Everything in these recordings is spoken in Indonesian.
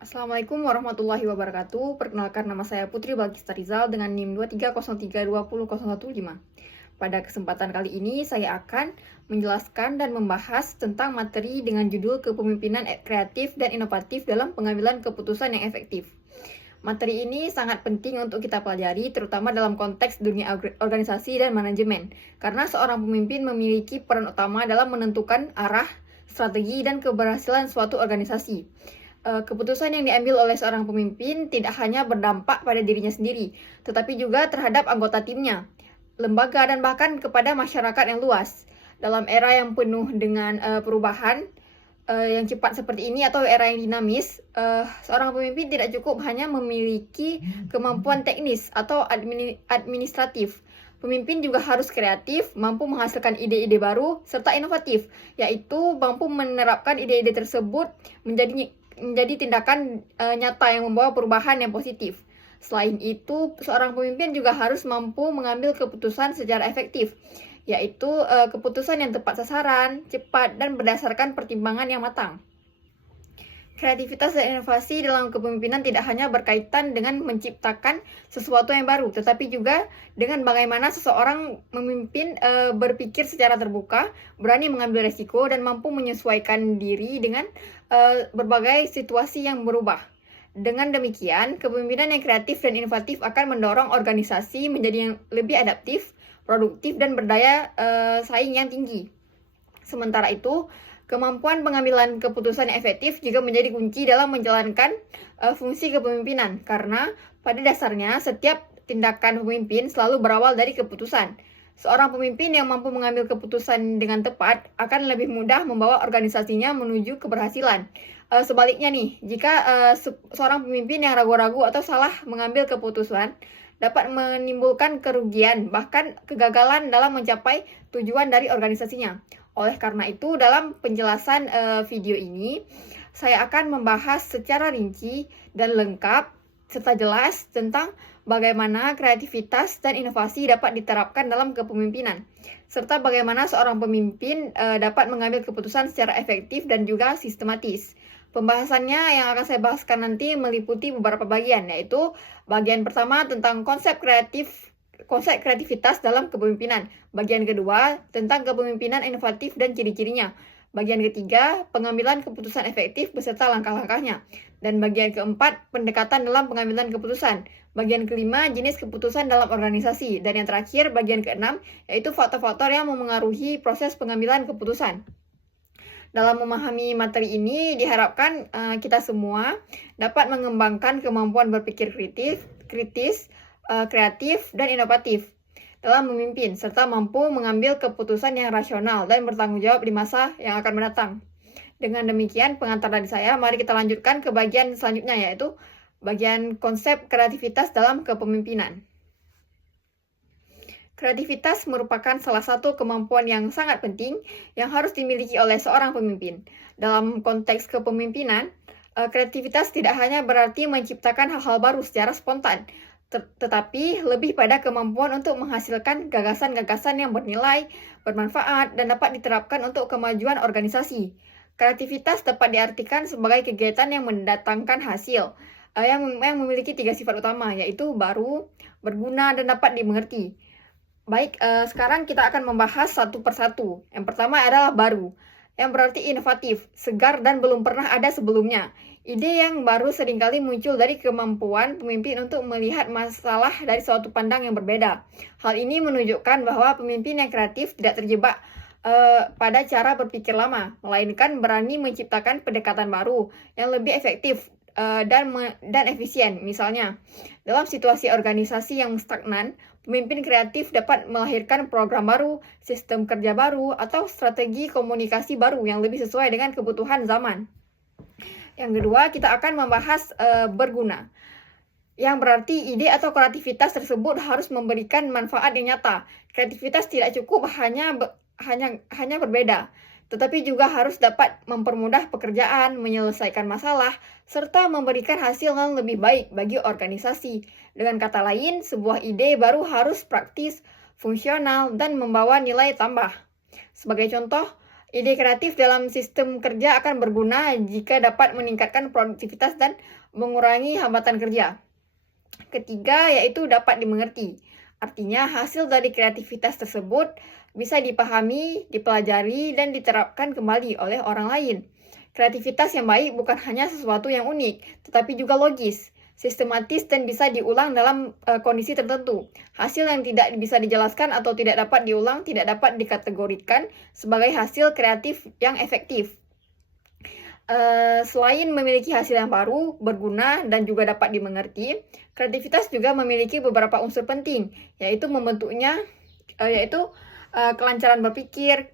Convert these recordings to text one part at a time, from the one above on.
Assalamualaikum warahmatullahi wabarakatuh. Perkenalkan, nama saya Putri Balkista Rizal dengan NIM 230320015. Pada kesempatan kali ini saya akan menjelaskan dan membahas tentang materi dengan judul Kepemimpinan Kreatif dan Inovatif dalam Pengambilan Keputusan yang Efektif. Materi ini sangat penting untuk kita pelajari, terutama dalam konteks dunia organisasi dan manajemen, karena seorang pemimpin memiliki peran utama dalam menentukan arah, strategi, dan keberhasilan suatu organisasi. Keputusan yang diambil oleh seorang pemimpin tidak hanya berdampak pada dirinya sendiri, tetapi juga terhadap anggota timnya, lembaga, dan bahkan kepada masyarakat yang luas. Dalam era yang penuh dengan perubahan yang cepat seperti ini atau era yang dinamis, seorang pemimpin tidak cukup hanya memiliki kemampuan teknis atau administratif. Pemimpin juga harus kreatif, mampu menghasilkan ide-ide baru, serta inovatif, yaitu mampu menerapkan ide-ide tersebut menjadi tindakan nyata yang membawa perubahan yang positif. Selain itu, seorang pemimpin juga harus mampu mengambil keputusan secara efektif, yaitu keputusan yang tepat sasaran, cepat, dan berdasarkan pertimbangan yang matang. Kreativitas dan inovasi dalam kepemimpinan tidak hanya berkaitan dengan menciptakan sesuatu yang baru, tetapi juga dengan bagaimana seseorang memimpin berpikir secara terbuka, berani mengambil resiko, dan mampu menyesuaikan diri dengan berbagai situasi yang berubah. Dengan demikian, kepemimpinan yang kreatif dan inovatif akan mendorong organisasi menjadi yang lebih adaptif, produktif, dan berdaya saing yang tinggi. Sementara itu, kemampuan pengambilan keputusan yang efektif juga menjadi kunci dalam menjalankan fungsi kepemimpinan, karena pada dasarnya setiap tindakan pemimpin selalu berawal dari keputusan. Seorang pemimpin yang mampu mengambil keputusan dengan tepat akan lebih mudah membawa organisasinya menuju keberhasilan. Sebaliknya nih, jika seorang pemimpin yang ragu-ragu atau salah mengambil keputusan, dapat menimbulkan kerugian, bahkan kegagalan dalam mencapai tujuan dari organisasinya. Oleh karena itu, dalam penjelasan video ini, saya akan membahas secara rinci dan lengkap serta jelas tentang bagaimana kreativitas dan inovasi dapat diterapkan dalam kepemimpinan, serta bagaimana seorang pemimpin dapat mengambil keputusan secara efektif dan juga sistematis. Pembahasannya yang akan saya bahaskan nanti meliputi beberapa bagian, yaitu bagian pertama tentang konsep kreativitas dalam kepemimpinan. Bagian kedua tentang kepemimpinan inovatif dan ciri-cirinya. Bagian ketiga, pengambilan keputusan efektif beserta langkah-langkahnya. Dan bagian keempat, pendekatan dalam pengambilan keputusan. Bagian kelima, jenis keputusan dalam organisasi. Dan yang terakhir, bagian keenam, yaitu faktor-faktor yang memengaruhi proses pengambilan keputusan. Dalam memahami materi ini, diharapkan kita semua dapat mengembangkan kemampuan berpikir kritis, kreatif, dan inovatif dalam memimpin, serta mampu mengambil keputusan yang rasional dan bertanggung jawab di masa yang akan mendatang. Dengan demikian, pengantar dari saya, mari kita lanjutkan ke bagian selanjutnya, yaitu bagian konsep kreativitas dalam kepemimpinan. Kreativitas merupakan salah satu kemampuan yang sangat penting yang harus dimiliki oleh seorang pemimpin. Dalam konteks kepemimpinan, kreativitas tidak hanya berarti menciptakan hal-hal baru secara spontan, tetapi lebih pada kemampuan untuk menghasilkan gagasan-gagasan yang bernilai, bermanfaat, dan dapat diterapkan untuk kemajuan organisasi. Kreativitas dapat diartikan sebagai kegiatan yang mendatangkan hasil, yang memiliki 3 sifat utama, yaitu baru, berguna, dan dapat dimengerti. Baik, sekarang kita akan membahas satu persatu. Yang pertama adalah baru, yang berarti inovatif, segar, dan belum pernah ada sebelumnya. Ide yang baru seringkali muncul dari kemampuan pemimpin untuk melihat masalah dari suatu pandang yang berbeda. Hal ini menunjukkan bahwa pemimpin yang kreatif tidak terjebak pada cara berpikir lama, melainkan berani menciptakan pendekatan baru yang lebih efektif dan efisien. Misalnya, dalam situasi organisasi yang stagnan, pemimpin kreatif dapat melahirkan program baru, sistem kerja baru, atau strategi komunikasi baru yang lebih sesuai dengan kebutuhan zaman. Yang kedua, kita akan membahas berguna, yang berarti ide atau kreativitas tersebut harus memberikan manfaat yang nyata. Kreativitas tidak cukup hanya berbeda, tetapi juga harus dapat mempermudah pekerjaan, menyelesaikan masalah, serta memberikan hasil yang lebih baik bagi organisasi. Dengan kata lain, sebuah ide baru harus praktis, fungsional, dan membawa nilai tambah. Sebagai contoh, Ide kreatif dalam sistem kerja akan berguna jika dapat meningkatkan produktivitas dan mengurangi hambatan kerja. Ketiga, yaitu dapat dimengerti. Artinya, hasil dari kreativitas tersebut bisa dipahami, dipelajari, dan diterapkan kembali oleh orang lain. Kreativitas yang baik bukan hanya sesuatu yang unik, tetapi juga logis, sistematis, dan bisa diulang dalam kondisi tertentu. Hasil yang tidak bisa dijelaskan atau tidak dapat diulang tidak dapat dikategorikan sebagai hasil kreatif yang efektif. Selain memiliki hasil yang baru, berguna, dan juga dapat dimengerti, kreativitas juga memiliki beberapa unsur penting, yaitu membentuknya, kelancaran berpikir,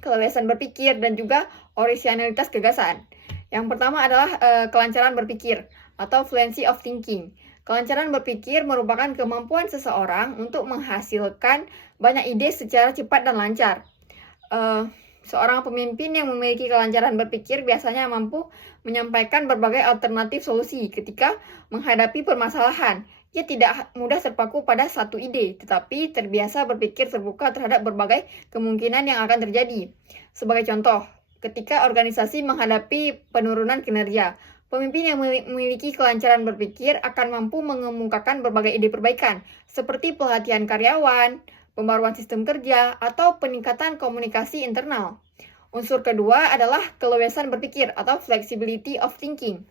keleluasan berpikir, dan juga orisinalitas gagasan. Yang pertama adalah kelancaran berpikir atau fluency of thinking. Kelancaran berpikir merupakan kemampuan seseorang untuk menghasilkan banyak ide secara cepat dan lancar. Seorang pemimpin yang memiliki kelancaran berpikir biasanya mampu menyampaikan berbagai alternatif solusi ketika menghadapi permasalahan. Ia tidak mudah terpaku pada satu ide, tetapi terbiasa berpikir terbuka terhadap berbagai kemungkinan yang akan terjadi. Sebagai contoh, ketika organisasi menghadapi penurunan kinerja, pemimpin yang memiliki kelancaran berpikir akan mampu mengemukakan berbagai ide perbaikan, seperti pelatihan karyawan, pembaruan sistem kerja, atau peningkatan komunikasi internal. Unsur kedua adalah keleluasan berpikir atau flexibility of thinking.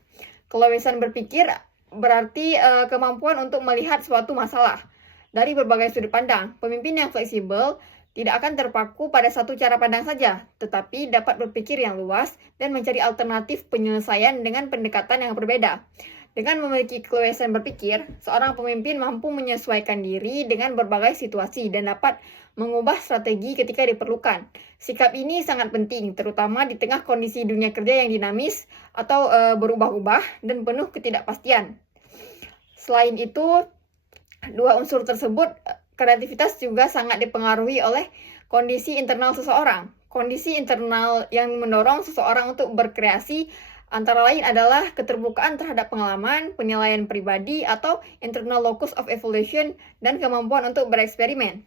Keleluasan berpikir berarti kemampuan untuk melihat suatu masalah dari berbagai sudut pandang. Pemimpin yang fleksibel tidak akan terpaku pada satu cara pandang saja, tetapi dapat berpikir yang luas dan mencari alternatif penyelesaian dengan pendekatan yang berbeda. Dengan memiliki keleluasan berpikir, seorang pemimpin mampu menyesuaikan diri dengan berbagai situasi dan dapat mengubah strategi ketika diperlukan. Sikap ini sangat penting, terutama di tengah kondisi dunia kerja yang dinamis atau berubah-ubah dan penuh ketidakpastian. Selain itu, dua unsur tersebut, kreativitas juga sangat dipengaruhi oleh kondisi internal seseorang. Kondisi internal yang mendorong seseorang untuk berkreasi antara lain adalah keterbukaan terhadap pengalaman, penilaian pribadi, atau internal locus of evaluation, dan kemampuan untuk bereksperimen.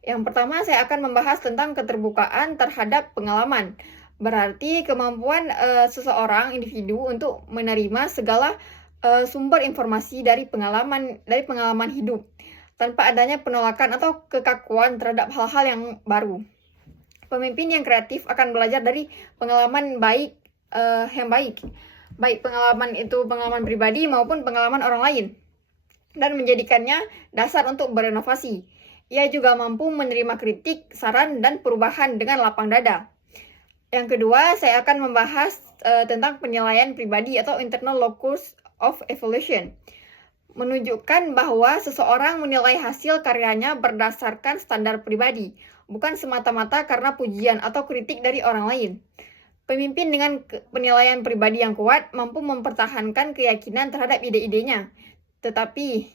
Yang pertama, saya akan membahas tentang keterbukaan terhadap pengalaman. Berarti kemampuan seseorang individu untuk menerima segala sumber informasi dari pengalaman hidup, tanpa adanya penolakan atau kekakuan terhadap hal-hal yang baru. Pemimpin yang kreatif akan belajar dari pengalaman yang baik pengalaman itu pengalaman pribadi maupun pengalaman orang lain, dan menjadikannya dasar untuk berinovasi. Ia juga mampu menerima kritik, saran, dan perubahan dengan lapang dada. Yang kedua, saya akan membahas tentang penilaian pribadi atau internal locus of evaluation, menunjukkan bahwa seseorang menilai hasil karyanya berdasarkan standar pribadi, bukan semata-mata karena pujian atau kritik dari orang lain. Pemimpin dengan penilaian pribadi yang kuat mampu mempertahankan keyakinan terhadap ide-idenya, tetapi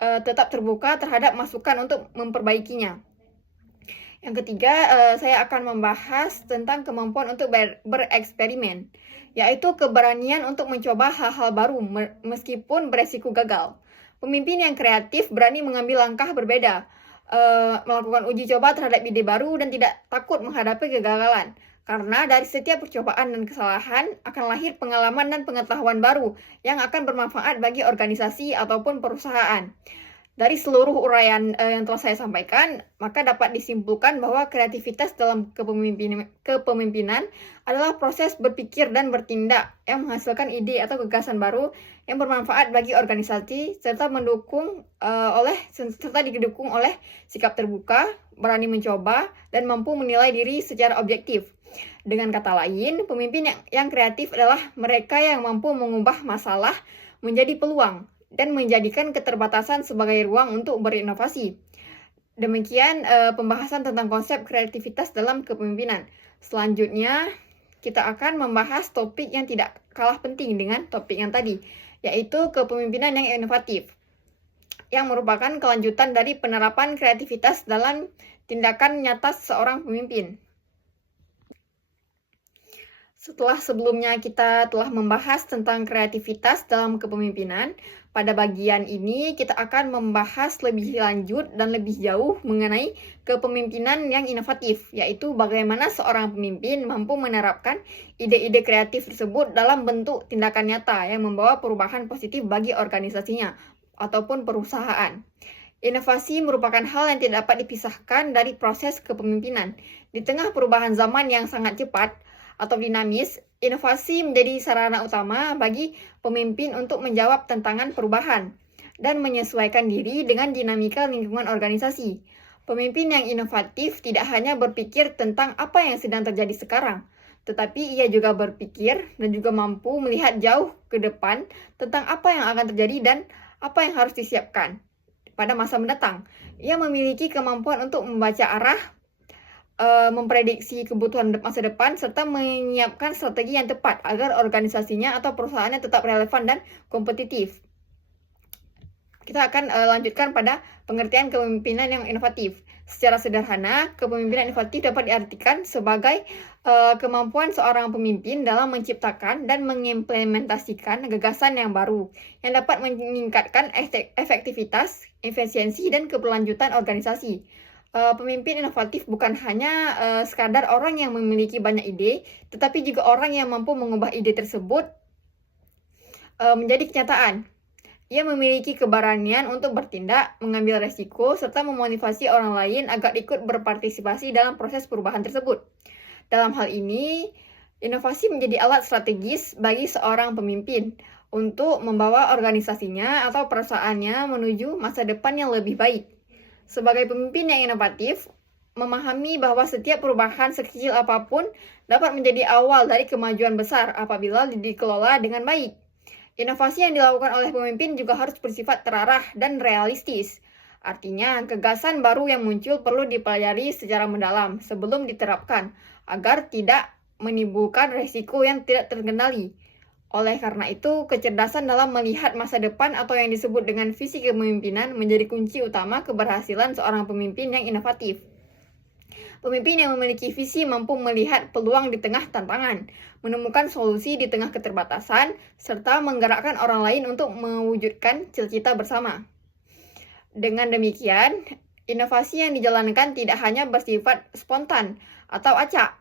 tetap terbuka terhadap masukan untuk memperbaikinya. Yang ketiga, saya akan membahas tentang kemampuan untuk bereksperimen, yaitu keberanian untuk mencoba hal-hal baru meskipun beresiko gagal. Pemimpin yang kreatif berani mengambil langkah berbeda, melakukan uji coba terhadap ide baru, dan tidak takut menghadapi kegagalan. Karena dari setiap percobaan dan kesalahan akan lahir pengalaman dan pengetahuan baru yang akan bermanfaat bagi organisasi ataupun perusahaan. Dari seluruh uraian yang telah saya sampaikan, maka dapat disimpulkan bahwa kreativitas dalam kepemimpinan adalah proses berpikir dan bertindak yang menghasilkan ide atau gagasan baru yang bermanfaat bagi organisasi serta didukung oleh sikap terbuka, berani mencoba, dan mampu menilai diri secara objektif. Dengan kata lain, pemimpin yang kreatif adalah mereka yang mampu mengubah masalah menjadi peluang dan menjadikan keterbatasan sebagai ruang untuk berinovasi. Demikian pembahasan tentang konsep kreativitas dalam kepemimpinan. Selanjutnya, kita akan membahas topik yang tidak kalah penting dengan topik yang tadi, yaitu kepemimpinan yang inovatif, yang merupakan kelanjutan dari penerapan kreativitas dalam tindakan nyata seorang pemimpin. Setelah sebelumnya kita telah membahas tentang kreativitas dalam kepemimpinan, Pada bagian ini, kita akan membahas lebih lanjut dan lebih jauh mengenai kepemimpinan yang inovatif, yaitu bagaimana seorang pemimpin mampu menerapkan ide-ide kreatif tersebut dalam bentuk tindakan nyata yang membawa perubahan positif bagi organisasinya ataupun perusahaan. Inovasi merupakan hal yang tidak dapat dipisahkan dari proses kepemimpinan. Di tengah perubahan zaman yang sangat cepat atau dinamis, inovasi menjadi sarana utama bagi pemimpin untuk menjawab tantangan perubahan dan menyesuaikan diri dengan dinamika lingkungan organisasi. Pemimpin yang inovatif tidak hanya berpikir tentang apa yang sedang terjadi sekarang, tetapi ia juga berpikir dan juga mampu melihat jauh ke depan tentang apa yang akan terjadi dan apa yang harus disiapkan pada masa mendatang. Ia memiliki kemampuan untuk membaca arah, memprediksi kebutuhan masa depan, serta menyiapkan strategi yang tepat agar organisasinya atau perusahaannya tetap relevan dan kompetitif. Kita akan lanjutkan pada pengertian kepemimpinan yang inovatif. Secara sederhana, kepemimpinan inovatif dapat diartikan sebagai kemampuan seorang pemimpin dalam menciptakan dan mengimplementasikan gagasan yang baru yang dapat meningkatkan efektivitas, efisiensi, dan keberlanjutan organisasi. Pemimpin inovatif bukan hanya sekadar orang yang memiliki banyak ide, tetapi juga orang yang mampu mengubah ide tersebut menjadi kenyataan. Ia memiliki keberanian untuk bertindak, mengambil resiko, serta memotivasi orang lain agar ikut berpartisipasi dalam proses perubahan tersebut. Dalam hal ini, inovasi menjadi alat strategis bagi seorang pemimpin untuk membawa organisasinya atau perusahaannya menuju masa depan yang lebih baik. Sebagai pemimpin yang inovatif, memahami bahwa setiap perubahan sekecil apapun dapat menjadi awal dari kemajuan besar apabila dikelola dengan baik. Inovasi yang dilakukan oleh pemimpin juga harus bersifat terarah dan realistis. Artinya, gagasan baru yang muncul perlu dipelajari secara mendalam sebelum diterapkan, agar tidak menimbulkan risiko yang tidak terkendali. Oleh karena itu, kecerdasan dalam melihat masa depan atau yang disebut dengan visi kepemimpinan menjadi kunci utama keberhasilan seorang pemimpin yang inovatif. Pemimpin yang memiliki visi mampu melihat peluang di tengah tantangan, menemukan solusi di tengah keterbatasan, serta menggerakkan orang lain untuk mewujudkan cita-cita bersama. Dengan demikian, inovasi yang dijalankan tidak hanya bersifat spontan atau acak,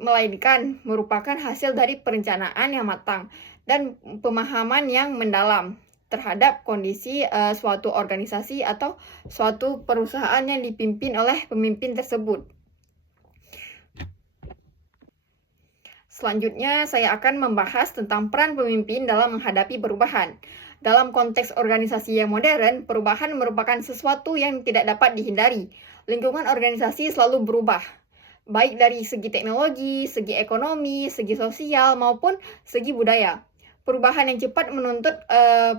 melainkan merupakan hasil dari perencanaan yang matang dan pemahaman yang mendalam terhadap kondisi suatu organisasi atau suatu perusahaan yang dipimpin oleh pemimpin tersebut. Selanjutnya, saya akan membahas tentang peran pemimpin dalam menghadapi perubahan. Dalam konteks organisasi yang modern, perubahan merupakan sesuatu yang tidak dapat dihindari. Lingkungan organisasi selalu berubah, baik dari segi teknologi, segi ekonomi, segi sosial, maupun segi budaya. Perubahan yang cepat menuntut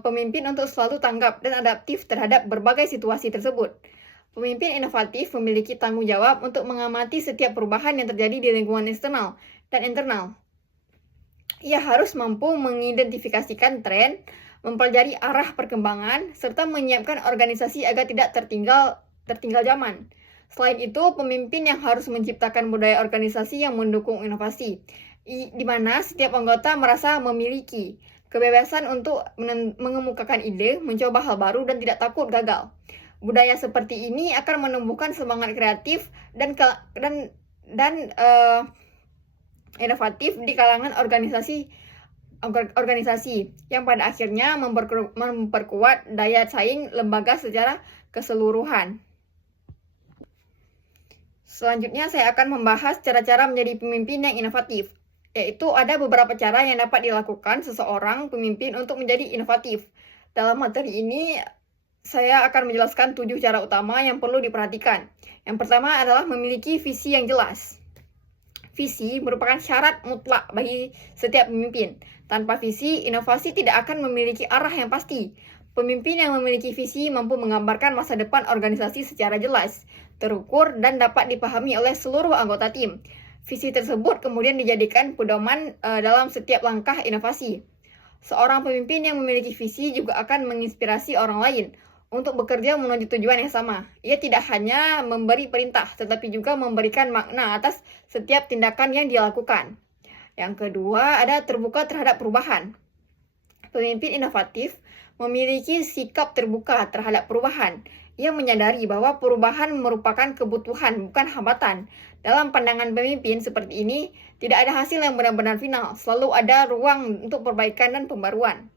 pemimpin untuk selalu tanggap dan adaptif terhadap berbagai situasi tersebut. Pemimpin inovatif memiliki tanggung jawab untuk mengamati setiap perubahan yang terjadi di lingkungan eksternal dan internal. Ia harus mampu mengidentifikasikan tren, mempelajari arah perkembangan, serta menyiapkan organisasi agar tidak tertinggal zaman. Selain itu, pemimpin yang harus menciptakan budaya organisasi yang mendukung inovasi, di mana setiap anggota merasa memiliki kebebasan untuk mengemukakan ide, mencoba hal baru, dan tidak takut gagal. Budaya seperti ini akan menumbuhkan semangat kreatif dan inovatif di kalangan organisasi yang pada akhirnya memperkuat daya saing lembaga secara keseluruhan. Selanjutnya saya akan membahas cara-cara menjadi pemimpin yang inovatif, yaitu ada beberapa cara yang dapat dilakukan seseorang pemimpin untuk menjadi inovatif. Dalam materi ini, saya akan menjelaskan 7 cara utama yang perlu diperhatikan. Yang pertama adalah memiliki visi yang jelas. Visi merupakan syarat mutlak bagi setiap pemimpin. Tanpa visi, inovasi tidak akan memiliki arah yang pasti. Pemimpin yang memiliki visi mampu menggambarkan masa depan organisasi secara jelas, terukur, dan dapat dipahami oleh seluruh anggota tim. Visi tersebut kemudian dijadikan pedoman dalam setiap langkah inovasi. Seorang pemimpin yang memiliki visi juga akan menginspirasi orang lain untuk bekerja menuju tujuan yang sama. Ia tidak hanya memberi perintah, tetapi juga memberikan makna atas setiap tindakan yang dilakukan. Yang kedua, ada terbuka terhadap perubahan. Pemimpin inovatif memiliki sikap terbuka terhadap perubahan. Ia menyadari bahwa perubahan merupakan kebutuhan, bukan hambatan. Dalam pandangan pemimpin seperti ini, tidak ada hasil yang benar-benar final. Selalu ada ruang untuk perbaikan dan pembaruan.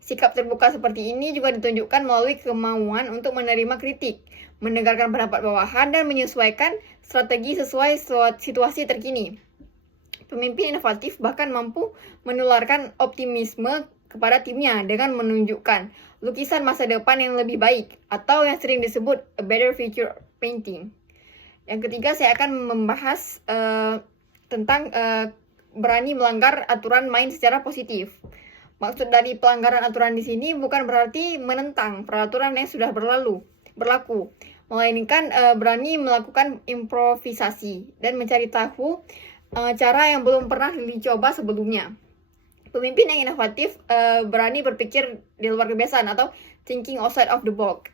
Sikap terbuka seperti ini juga ditunjukkan melalui kemauan untuk menerima kritik, mendengarkan pendapat bawahan, dan menyesuaikan strategi sesuai situasi terkini. Pemimpin inovatif bahkan mampu menularkan optimisme kepada timnya dengan menunjukkan lukisan masa depan yang lebih baik atau yang sering disebut a better future painting. Yang ketiga, saya akan membahas tentang berani melanggar aturan main secara positif. Maksud dari pelanggaran aturan di sini bukan berarti menentang peraturan yang sudah berlaku, melainkan berani melakukan improvisasi dan mencari tahu cara yang belum pernah dicoba sebelumnya. Pemimpin yang inovatif berani berpikir di luar kebiasaan atau thinking outside of the box.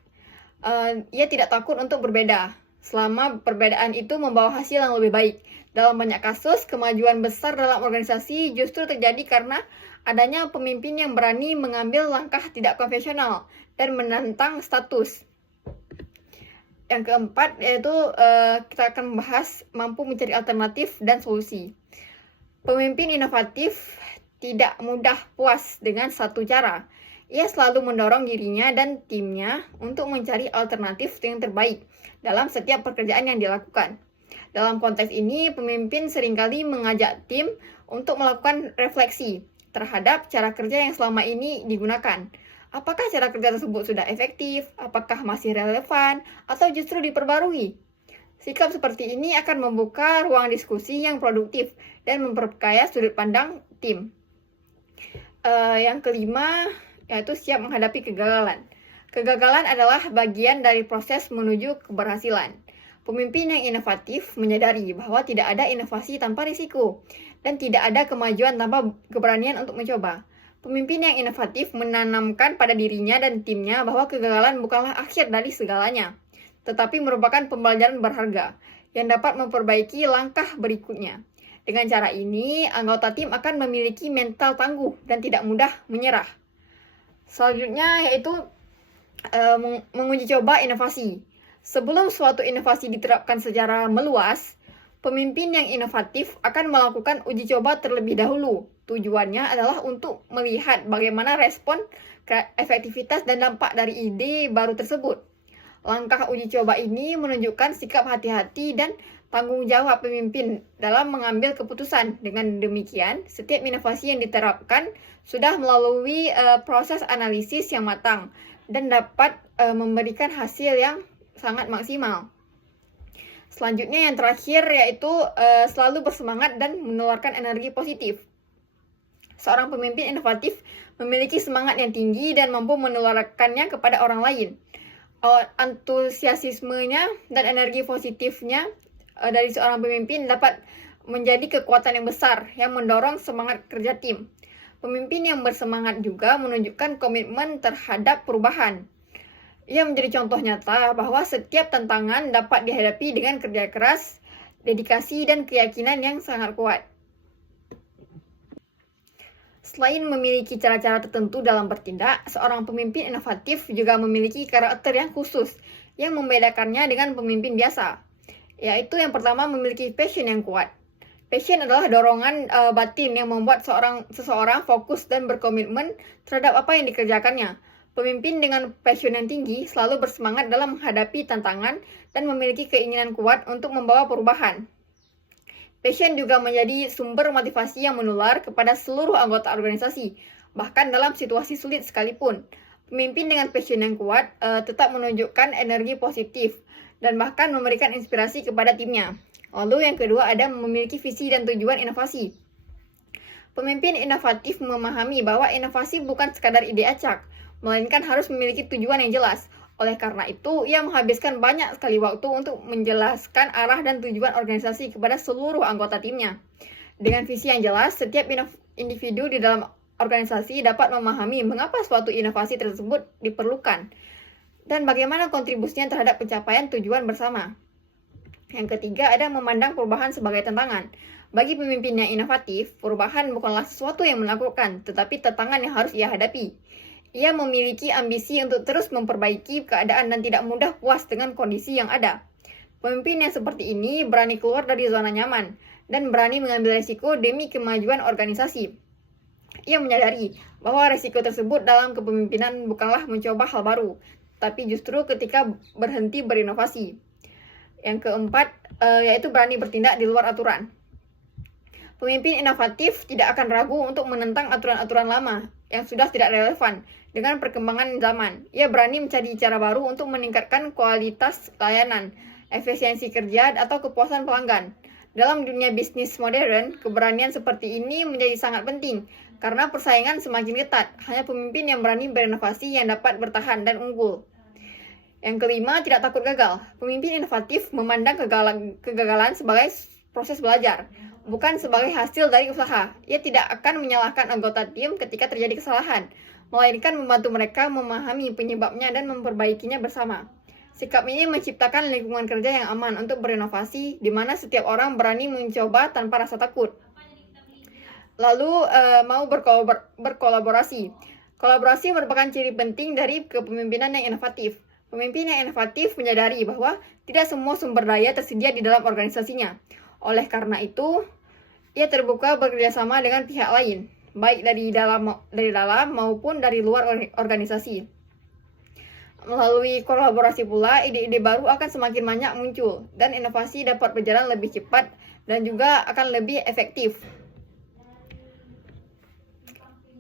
Ia tidak takut untuk berbeda, selama perbedaan itu membawa hasil yang lebih baik. Dalam banyak kasus, kemajuan besar dalam organisasi justru terjadi karena adanya pemimpin yang berani mengambil langkah tidak konvensional dan menantang status. Yang keempat yaitu kita akan membahas mampu mencari alternatif dan solusi. Pemimpin inovatif tidak mudah puas dengan satu cara. Ia selalu mendorong dirinya dan timnya untuk mencari alternatif yang terbaik dalam setiap pekerjaan yang dilakukan. Dalam konteks ini, pemimpin seringkali mengajak tim untuk melakukan refleksi terhadap cara kerja yang selama ini digunakan. Apakah cara kerja tersebut sudah efektif? Apakah masih relevan? Atau justru diperbarui? Sikap seperti ini akan membuka ruang diskusi yang produktif dan memperkaya sudut pandang tim. Yang kelima, yaitu siap menghadapi kegagalan. Kegagalan adalah bagian dari proses menuju keberhasilan. Pemimpin yang inovatif menyadari bahwa tidak ada inovasi tanpa risiko, dan tidak ada kemajuan tanpa keberanian untuk mencoba. Pemimpin yang inovatif menanamkan pada dirinya dan timnya bahwa kegagalan bukanlah akhir dari segalanya, tetapi merupakan pembelajaran berharga yang dapat memperbaiki langkah berikutnya. Dengan cara ini, anggota tim akan memiliki mental tangguh dan tidak mudah menyerah. Selanjutnya yaitu menguji coba inovasi. Sebelum suatu inovasi diterapkan secara meluas, pemimpin yang inovatif akan melakukan uji coba terlebih dahulu. Tujuannya adalah untuk melihat bagaimana respon, efektivitas, dan dampak dari ide baru tersebut. Langkah uji coba ini menunjukkan sikap hati-hati dan tanggung jawab pemimpin dalam mengambil keputusan. Dengan demikian, setiap inovasi yang diterapkan sudah melalui proses analisis yang matang dan dapat memberikan hasil yang sangat maksimal. Selanjutnya yang terakhir yaitu selalu bersemangat dan menularkan energi positif. Seorang pemimpin inovatif memiliki semangat yang tinggi dan mampu menularkannya kepada orang lain. Antusiasmenya dan energi positifnya dari seorang pemimpin dapat menjadi kekuatan yang besar yang mendorong semangat kerja tim. Pemimpin yang bersemangat juga menunjukkan komitmen terhadap perubahan. Ia menjadi contoh nyata bahwa setiap tantangan dapat dihadapi dengan kerja keras, dedikasi, dan keyakinan yang sangat kuat. Selain memiliki cara-cara tertentu dalam bertindak, seorang pemimpin inovatif juga memiliki karakter yang khusus yang membedakannya dengan pemimpin biasa. Yaitu yang pertama, memiliki passion yang kuat. Passion adalah dorongan batin yang membuat seseorang fokus dan berkomitmen terhadap apa yang dikerjakannya. Pemimpin dengan passion yang tinggi selalu bersemangat dalam menghadapi tantangan dan memiliki keinginan kuat untuk membawa perubahan. Passion juga menjadi sumber motivasi yang menular kepada seluruh anggota organisasi, bahkan dalam situasi sulit sekalipun. Pemimpin dengan passion yang kuat tetap menunjukkan energi positif dan bahkan memberikan inspirasi kepada timnya. Lalu yang kedua ada memiliki visi dan tujuan inovasi. Pemimpin inovatif memahami bahwa inovasi bukan sekadar ide acak, melainkan harus memiliki tujuan yang jelas. Oleh karena itu, ia menghabiskan banyak sekali waktu untuk menjelaskan arah dan tujuan organisasi kepada seluruh anggota timnya. Dengan visi yang jelas, setiap individu di dalam organisasi dapat memahami mengapa suatu inovasi tersebut diperlukan dan bagaimana kontribusinya terhadap pencapaian tujuan bersama. Yang ketiga ada memandang perubahan sebagai tantangan. Bagi pemimpin yang inovatif, perubahan bukanlah sesuatu yang menakutkan, tetapi tantangan yang harus ia hadapi. Ia memiliki ambisi untuk terus memperbaiki keadaan dan tidak mudah puas dengan kondisi yang ada. Pemimpin yang seperti ini berani keluar dari zona nyaman dan berani mengambil risiko demi kemajuan organisasi. Ia menyadari bahwa risiko tersebut dalam kepemimpinan bukanlah mencoba hal baru, tapi justru ketika berhenti berinovasi. Yang keempat, yaitu berani bertindak di luar aturan. Pemimpin inovatif tidak akan ragu untuk menentang aturan-aturan lama yang sudah tidak relevan dengan perkembangan zaman. Ia berani mencari cara baru untuk meningkatkan kualitas layanan, efisiensi kerja, atau kepuasan pelanggan. Dalam dunia bisnis modern, keberanian seperti ini menjadi sangat penting karena persaingan semakin ketat. Hanya pemimpin yang berani berinovasi yang dapat bertahan dan unggul. Yang kelima, tidak takut gagal. Pemimpin inovatif memandang kegagalan sebagai proses belajar, bukan sebagai hasil dari usaha. Ia tidak akan menyalahkan anggota tim ketika terjadi kesalahan, melainkan membantu mereka memahami penyebabnya dan memperbaikinya bersama. Sikap ini menciptakan lingkungan kerja yang aman untuk berinovasi, di mana setiap orang berani mencoba tanpa rasa takut. Lalu, mau berkolaborasi. Kolaborasi merupakan ciri penting dari kepemimpinan yang inovatif. Pemimpin yang inovatif menyadari bahwa tidak semua sumber daya tersedia di dalam organisasinya. Oleh karena itu, ia terbuka bekerjasama dengan pihak lain, baik dari dalam maupun dari luar organisasi. Melalui kolaborasi pula, ide-ide baru akan semakin banyak muncul, dan inovasi dapat berjalan lebih cepat dan juga akan lebih efektif.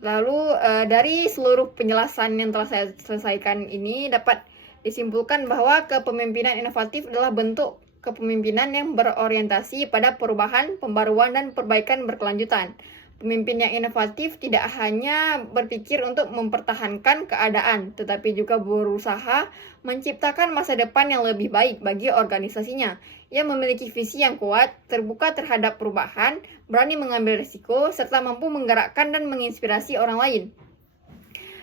Lalu, dari seluruh penjelasan yang telah saya selesaikan ini, dapat disimpulkan bahwa kepemimpinan inovatif adalah bentuk kepemimpinan yang berorientasi pada perubahan, pembaruan, dan perbaikan berkelanjutan. Pemimpin yang inovatif tidak hanya berpikir untuk mempertahankan keadaan, tetapi juga berusaha menciptakan masa depan yang lebih baik bagi organisasinya. Ia memiliki visi yang kuat, terbuka terhadap perubahan, berani mengambil risiko, serta mampu menggerakkan dan menginspirasi orang lain.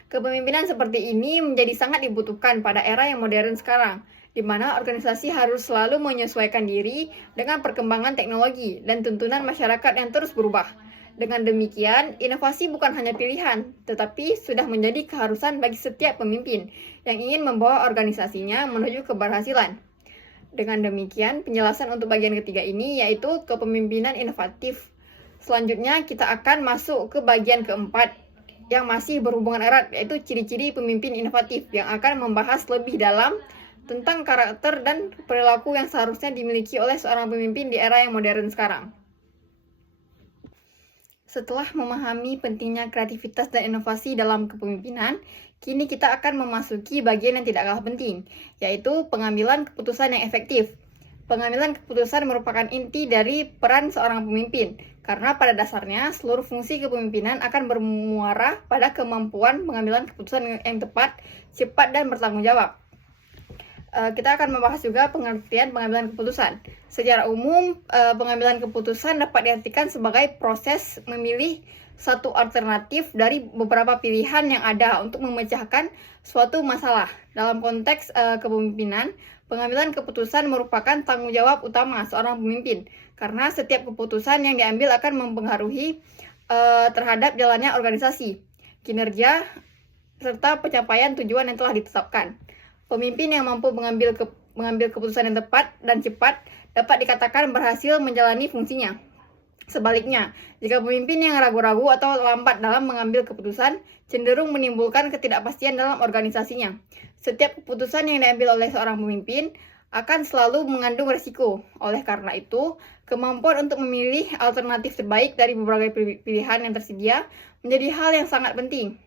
Kepemimpinan seperti ini menjadi sangat dibutuhkan pada era yang modern sekarang, di mana organisasi harus selalu menyesuaikan diri dengan perkembangan teknologi dan tuntunan masyarakat yang terus berubah. Dengan demikian, inovasi bukan hanya pilihan, tetapi sudah menjadi keharusan bagi setiap pemimpin yang ingin membawa organisasinya menuju keberhasilan. Dengan demikian, penjelasan untuk bagian ketiga ini yaitu kepemimpinan inovatif. Selanjutnya, kita akan masuk ke bagian keempat, yang masih berhubungan erat, yaitu ciri-ciri pemimpin inovatif yang akan membahas lebih dalam tentang karakter dan perilaku yang seharusnya dimiliki oleh seorang pemimpin di era yang modern sekarang. Setelah memahami pentingnya kreativitas dan inovasi dalam kepemimpinan, kini kita akan memasuki bagian yang tidak kalah penting, yaitu pengambilan keputusan yang efektif. Pengambilan keputusan merupakan inti dari peran seorang pemimpin, karena pada dasarnya seluruh fungsi kepemimpinan akan bermuara pada kemampuan pengambilan keputusan yang tepat, cepat, dan bertanggung jawab. Kita akan membahas juga pengertian pengambilan keputusan. Secara umum, pengambilan keputusan dapat diartikan sebagai proses memilih satu alternatif dari beberapa pilihan yang ada untuk memecahkan suatu masalah. Dalam konteks kepemimpinan, pengambilan keputusan merupakan tanggung jawab utama seorang pemimpin, karena setiap keputusan yang diambil akan mempengaruhi terhadap jalannya organisasi, kinerja, serta pencapaian tujuan yang telah ditetapkan. Pemimpin yang mampu mengambil keputusan yang tepat dan cepat dapat dikatakan berhasil menjalani fungsinya. Sebaliknya, jika pemimpin yang ragu-ragu atau lambat dalam mengambil keputusan, cenderung menimbulkan ketidakpastian dalam organisasinya. Setiap keputusan yang diambil oleh seorang pemimpin akan selalu mengandung risiko. Oleh karena itu, kemampuan untuk memilih alternatif terbaik dari berbagai pilihan yang tersedia menjadi hal yang sangat penting.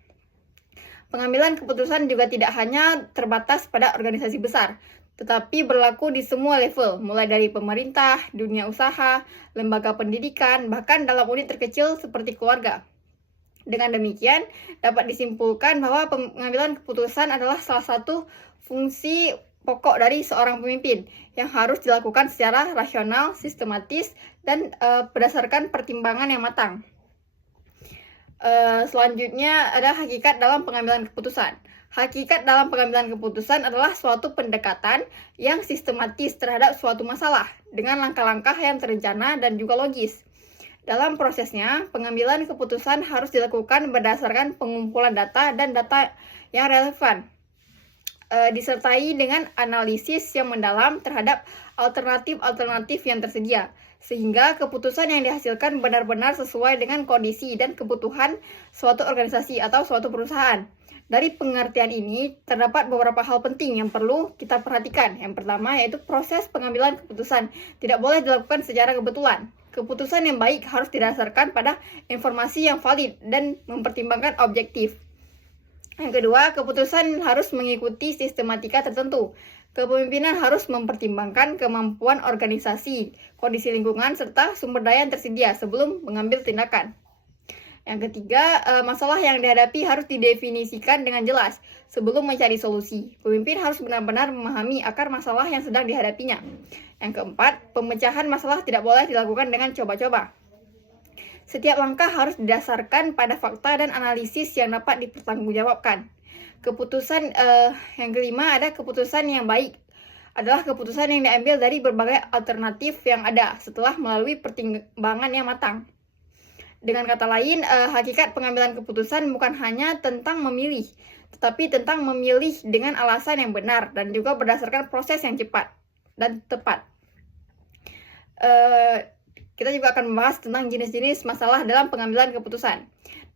Pengambilan keputusan juga tidak hanya terbatas pada organisasi besar, tetapi berlaku di semua level, mulai dari pemerintah, dunia usaha, lembaga pendidikan, bahkan dalam unit terkecil seperti keluarga. Dengan demikian, dapat disimpulkan bahwa pengambilan keputusan adalah salah satu fungsi pokok dari seorang pemimpin yang harus dilakukan secara rasional, sistematis, dan berdasarkan pertimbangan yang matang. Selanjutnya ada hakikat dalam pengambilan keputusan. Hakikat dalam pengambilan keputusan adalah suatu pendekatan yang sistematis terhadap suatu masalah dengan langkah-langkah yang terencana dan juga logis. Dalam prosesnya, pengambilan keputusan harus dilakukan berdasarkan pengumpulan data dan data yang relevan, disertai dengan analisis yang mendalam terhadap alternatif-alternatif yang tersedia, sehingga keputusan yang dihasilkan benar-benar sesuai dengan kondisi dan kebutuhan suatu organisasi atau suatu perusahaan. Dari pengertian ini, terdapat beberapa hal penting yang perlu kita perhatikan. Yang pertama yaitu proses pengambilan keputusan tidak boleh dilakukan secara kebetulan. Keputusan yang baik harus didasarkan pada informasi yang valid dan mempertimbangkan objektif. Yang kedua, keputusan harus mengikuti sistematika tertentu. Kepemimpinan harus mempertimbangkan kemampuan organisasi, kondisi lingkungan, serta sumber daya yang tersedia sebelum mengambil tindakan. Yang ketiga, masalah yang dihadapi harus didefinisikan dengan jelas sebelum mencari solusi. Pemimpin harus benar-benar memahami akar masalah yang sedang dihadapinya. Yang keempat, pemecahan masalah tidak boleh dilakukan dengan coba-coba. Setiap langkah harus didasarkan pada fakta dan analisis yang dapat dipertanggungjawabkan. Keputusan yang kelima ada keputusan yang baik adalah keputusan yang diambil dari berbagai alternatif yang ada setelah melalui pertimbangan yang matang. Dengan kata lain, hakikat pengambilan keputusan bukan hanya tentang memilih, tetapi tentang memilih dengan alasan yang benar dan juga berdasarkan proses yang cepat dan tepat. Kita juga akan membahas tentang jenis-jenis masalah dalam pengambilan keputusan.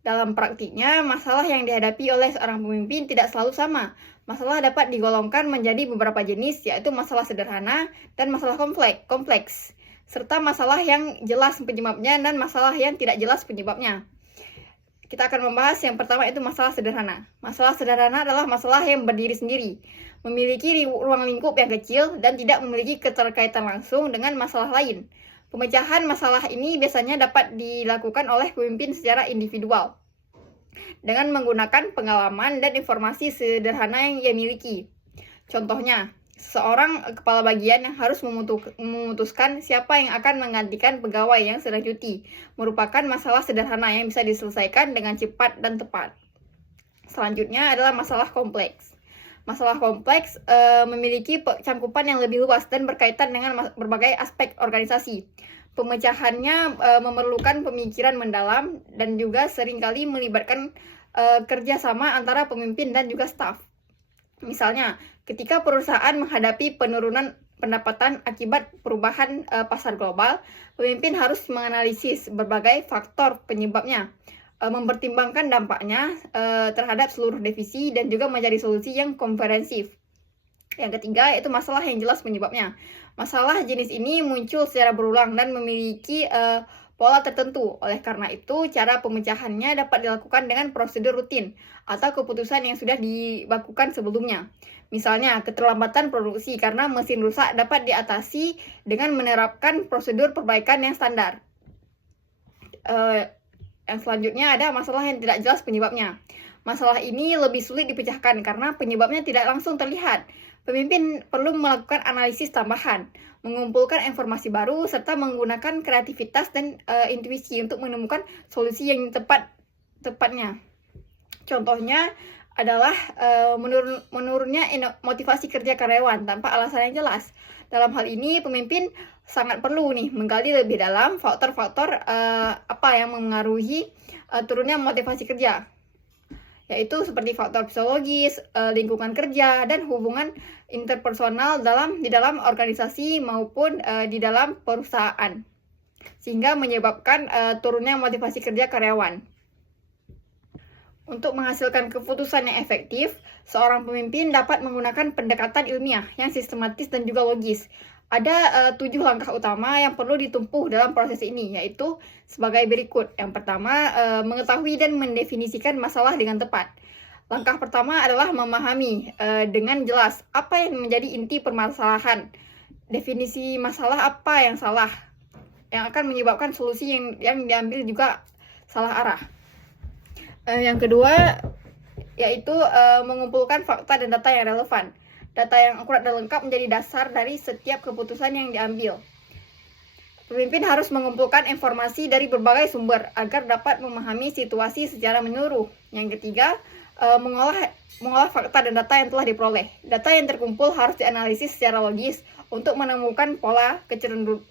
Dalam praktiknya, masalah yang dihadapi oleh seorang pemimpin tidak selalu sama. Masalah dapat digolongkan menjadi beberapa jenis, yaitu masalah sederhana dan masalah kompleks, serta masalah yang jelas penyebabnya dan masalah yang tidak jelas penyebabnya. Kita akan membahas yang pertama itu masalah sederhana. Masalah sederhana adalah masalah yang berdiri sendiri, memiliki ruang lingkup yang kecil dan tidak memiliki keterkaitan langsung dengan masalah lain. Pemecahan masalah ini biasanya dapat dilakukan oleh pemimpin secara individual dengan menggunakan pengalaman dan informasi sederhana yang ia miliki. Contohnya, seorang kepala bagian yang harus memutuskan siapa yang akan menggantikan pegawai yang sedang cuti merupakan masalah sederhana yang bisa diselesaikan dengan cepat dan tepat. Selanjutnya adalah masalah kompleks. Masalah kompleks memiliki cangkupan yang lebih luas dan berkaitan dengan berbagai aspek organisasi. Pemecahannya memerlukan pemikiran mendalam dan juga seringkali melibatkan kerjasama antara pemimpin dan juga staf. Misalnya, ketika perusahaan menghadapi penurunan pendapatan akibat perubahan pasar global, pemimpin harus menganalisis berbagai faktor penyebabnya, mempertimbangkan dampaknya terhadap seluruh divisi dan juga mencari solusi yang komprehensif. Yang ketiga yaitu masalah yang jelas penyebabnya. Masalah jenis ini muncul secara berulang dan memiliki pola tertentu. Oleh karena itu, cara pemecahannya dapat dilakukan dengan prosedur rutin atau keputusan yang sudah dilakukan sebelumnya. Misalnya, keterlambatan produksi karena mesin rusak dapat diatasi dengan menerapkan prosedur perbaikan yang standar. Yang selanjutnya ada masalah yang tidak jelas penyebabnya. Masalah ini lebih sulit dipecahkan karena penyebabnya tidak langsung terlihat. Pemimpin perlu melakukan analisis tambahan, mengumpulkan informasi baru, serta menggunakan kreativitas dan intuisi untuk menemukan solusi yang tepatnya. Contohnya adalah menurunnya motivasi kerja karyawan tanpa alasan yang jelas. Dalam hal ini, pemimpin sangat perlu menggali lebih dalam faktor-faktor apa yang mengaruhi turunnya motivasi kerja, yaitu seperti faktor psikologis, lingkungan kerja, dan hubungan interpersonal di dalam organisasi maupun di dalam perusahaan, sehingga menyebabkan turunnya motivasi kerja karyawan. Untuk menghasilkan keputusan yang efektif, seorang pemimpin dapat menggunakan pendekatan ilmiah yang sistematis dan juga logis. Ada 7 langkah utama yang perlu ditempuh dalam proses ini, yaitu sebagai berikut. Yang pertama, mengetahui dan mendefinisikan masalah dengan tepat. Langkah pertama adalah memahami dengan jelas apa yang menjadi inti permasalahan. Definisi masalah apa yang salah, yang akan menyebabkan solusi yang diambil juga salah arah. Yang kedua, yaitu mengumpulkan fakta dan data yang relevan. Data yang akurat dan lengkap menjadi dasar dari setiap keputusan yang diambil. Pemimpin harus mengumpulkan informasi dari berbagai sumber agar dapat memahami situasi secara menyeluruh. Yang ketiga, mengolah fakta dan data yang telah diperoleh. Data yang terkumpul harus dianalisis secara logis untuk menemukan pola,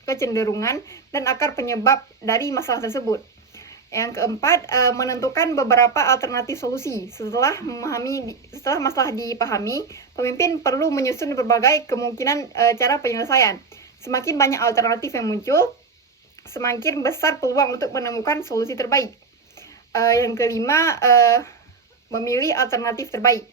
kecenderungan, dan akar penyebab dari masalah tersebut. Yang keempat, menentukan beberapa alternatif solusi. Setelah masalah dipahami, pemimpin perlu menyusun berbagai kemungkinan cara penyelesaian. Semakin banyak alternatif yang muncul, semakin besar peluang untuk menemukan solusi terbaik. Yang kelima, memilih alternatif terbaik.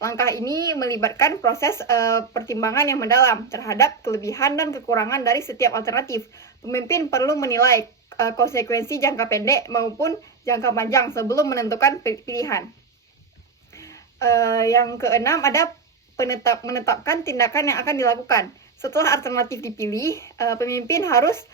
Langkah ini melibatkan proses pertimbangan yang mendalam terhadap kelebihan dan kekurangan dari setiap alternatif. Pemimpin perlu menilai konsekuensi jangka pendek maupun jangka panjang sebelum menentukan pilihan. Yang keenam, ada menetapkan tindakan yang akan dilakukan. Setelah alternatif dipilih, pemimpin harus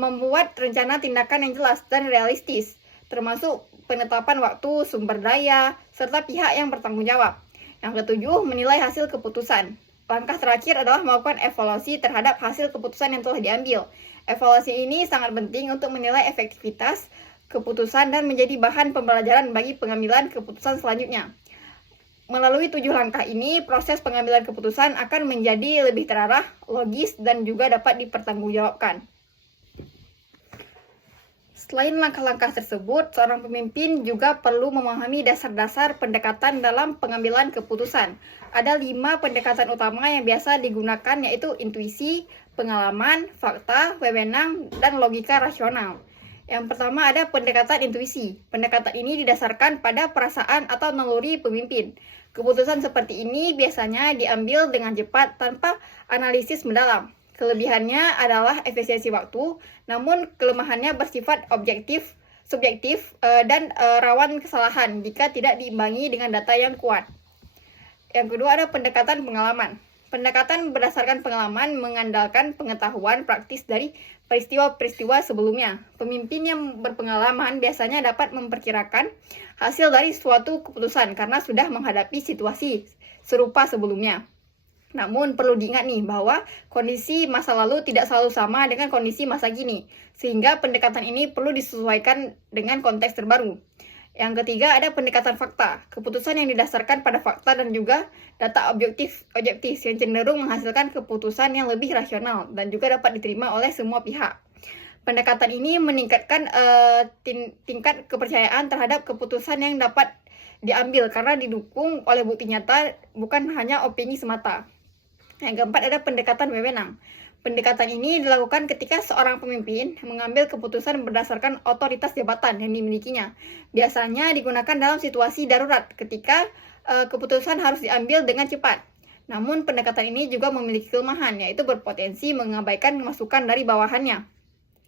membuat rencana tindakan yang jelas dan realistis, termasuk penetapan waktu, sumber daya, serta pihak yang bertanggung jawab. Yang ketujuh, menilai hasil keputusan. Langkah terakhir adalah melakukan evaluasi terhadap hasil keputusan yang telah diambil. Evaluasi ini sangat penting untuk menilai efektivitas keputusan dan menjadi bahan pembelajaran bagi pengambilan keputusan selanjutnya. Melalui 7 langkah ini, proses pengambilan keputusan akan menjadi lebih terarah, logis, dan juga dapat dipertanggungjawabkan. Selain langkah-langkah tersebut, seorang pemimpin juga perlu memahami dasar-dasar pendekatan dalam pengambilan keputusan. Ada 5 pendekatan utama yang biasa digunakan, yaitu intuisi, pengalaman, fakta, wewenang, dan logika rasional. Yang pertama ada pendekatan intuisi. Pendekatan ini didasarkan pada perasaan atau naluri pemimpin. Keputusan seperti ini biasanya diambil dengan cepat tanpa analisis mendalam. Kelebihannya adalah efisiensi waktu, namun kelemahannya bersifat subjektif, dan rawan kesalahan jika tidak diimbangi dengan data yang kuat. Yang kedua ada pendekatan pengalaman. Pendekatan berdasarkan pengalaman mengandalkan pengetahuan praktis dari peristiwa-peristiwa sebelumnya. Pemimpin yang berpengalaman biasanya dapat memperkirakan hasil dari suatu keputusan karena sudah menghadapi situasi serupa sebelumnya. Namun perlu diingat nih bahwa kondisi masa lalu tidak selalu sama dengan kondisi masa kini, sehingga pendekatan ini perlu disesuaikan dengan konteks terbaru. Yang ketiga ada pendekatan fakta. Keputusan yang didasarkan pada fakta dan juga data objektif yang cenderung menghasilkan keputusan yang lebih rasional dan juga dapat diterima oleh semua pihak. Pendekatan ini meningkatkan tingkat kepercayaan terhadap keputusan yang dapat diambil karena didukung oleh bukti nyata, bukan hanya opini semata. Yang keempat ada pendekatan wewenang. Pendekatan ini dilakukan ketika seorang pemimpin mengambil keputusan berdasarkan otoritas jabatan yang dimilikinya. Biasanya digunakan dalam situasi darurat ketika keputusan harus diambil dengan cepat. Namun pendekatan ini juga memiliki kelemahan, yaitu berpotensi mengabaikan masukan dari bawahannya.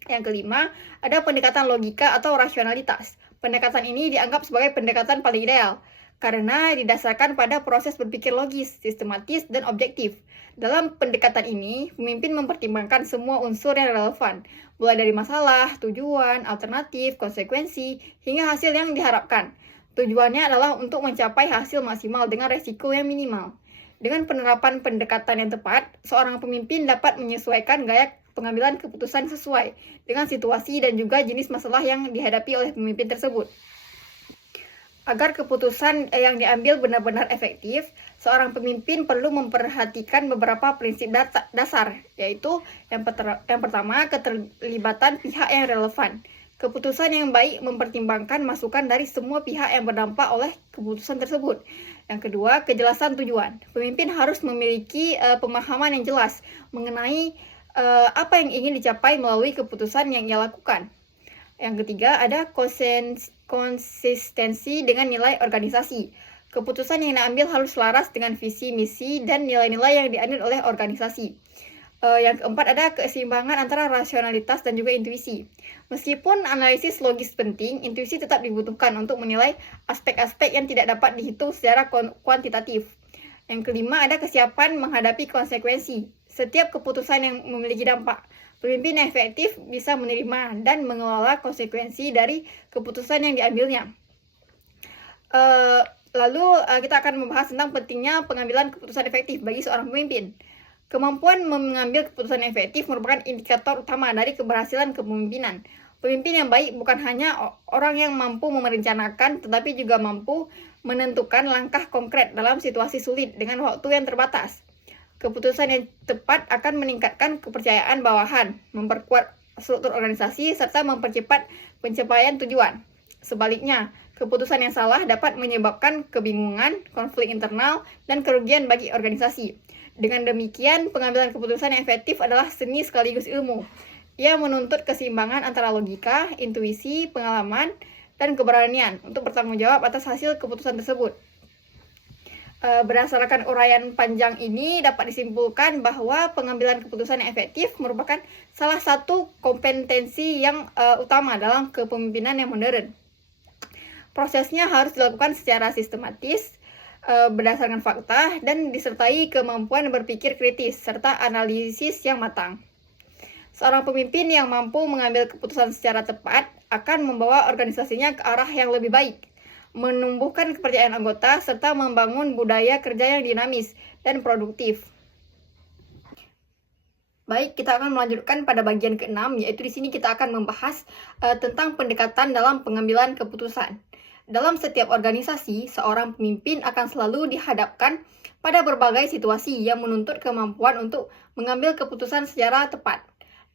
Yang kelima, ada pendekatan logika atau rasionalitas. Pendekatan ini dianggap sebagai pendekatan paling ideal karena didasarkan pada proses berpikir logis, sistematis, dan objektif. Dalam pendekatan ini, pemimpin mempertimbangkan semua unsur yang relevan, mulai dari masalah, tujuan, alternatif, konsekuensi, hingga hasil yang diharapkan. Tujuannya adalah untuk mencapai hasil maksimal dengan resiko yang minimal. Dengan penerapan pendekatan yang tepat, seorang pemimpin dapat menyesuaikan gaya pengambilan keputusan sesuai dengan situasi dan juga jenis masalah yang dihadapi oleh pemimpin tersebut. Agar keputusan yang diambil benar-benar efektif, seorang pemimpin perlu memperhatikan beberapa prinsip dasar, yaitu yang pertama, keterlibatan pihak yang relevan. Keputusan yang baik mempertimbangkan masukan dari semua pihak yang berdampak oleh keputusan tersebut. Yang kedua, kejelasan tujuan. Pemimpin harus memiliki pemahaman yang jelas mengenai apa yang ingin dicapai melalui keputusan yang ia lakukan. Yang ketiga, ada konsistensi dengan nilai organisasi. Keputusan yang diambil harus selaras dengan visi, misi, dan nilai-nilai yang dianut oleh organisasi. Yang keempat, ada keseimbangan antara rasionalitas dan juga intuisi. Meskipun analisis logis penting, intuisi tetap dibutuhkan untuk menilai aspek-aspek yang tidak dapat dihitung secara kuantitatif. Yang kelima, ada kesiapan menghadapi konsekuensi. Setiap keputusan yang memiliki dampak. Pemimpin yang efektif bisa menerima dan mengelola konsekuensi dari keputusan yang diambilnya. Lalu kita akan membahas tentang pentingnya pengambilan keputusan efektif bagi seorang pemimpin. Kemampuan mengambil keputusan efektif merupakan indikator utama dari keberhasilan kepemimpinan. Pemimpin yang baik bukan hanya orang yang mampu merencanakan, tetapi juga mampu menentukan langkah konkret dalam situasi sulit dengan waktu yang terbatas. Keputusan yang tepat akan meningkatkan kepercayaan bawahan, memperkuat struktur organisasi, serta mempercepat pencapaian tujuan. Sebaliknya, keputusan yang salah dapat menyebabkan kebingungan, konflik internal, dan kerugian bagi organisasi. Dengan demikian, pengambilan keputusan yang efektif adalah seni sekaligus ilmu. Ia menuntut keseimbangan antara logika, intuisi, pengalaman, dan keberanian untuk bertanggung jawab atas hasil keputusan tersebut. Berdasarkan uraian panjang ini dapat disimpulkan bahwa pengambilan keputusan yang efektif merupakan salah satu kompetensi yang utama dalam kepemimpinan yang modern. Prosesnya harus dilakukan secara sistematis, berdasarkan fakta, dan disertai kemampuan berpikir kritis serta analisis yang matang. Seorang pemimpin yang mampu mengambil keputusan secara tepat akan membawa organisasinya ke arah yang lebih baik, menumbuhkan kepercayaan anggota, serta membangun budaya kerja yang dinamis dan produktif. Baik, kita akan melanjutkan pada bagian ke-6, yaitu di sini kita akan membahas tentang pendekatan dalam pengambilan keputusan. Dalam setiap organisasi, seorang pemimpin akan selalu dihadapkan pada berbagai situasi yang menuntut kemampuan untuk mengambil keputusan secara tepat.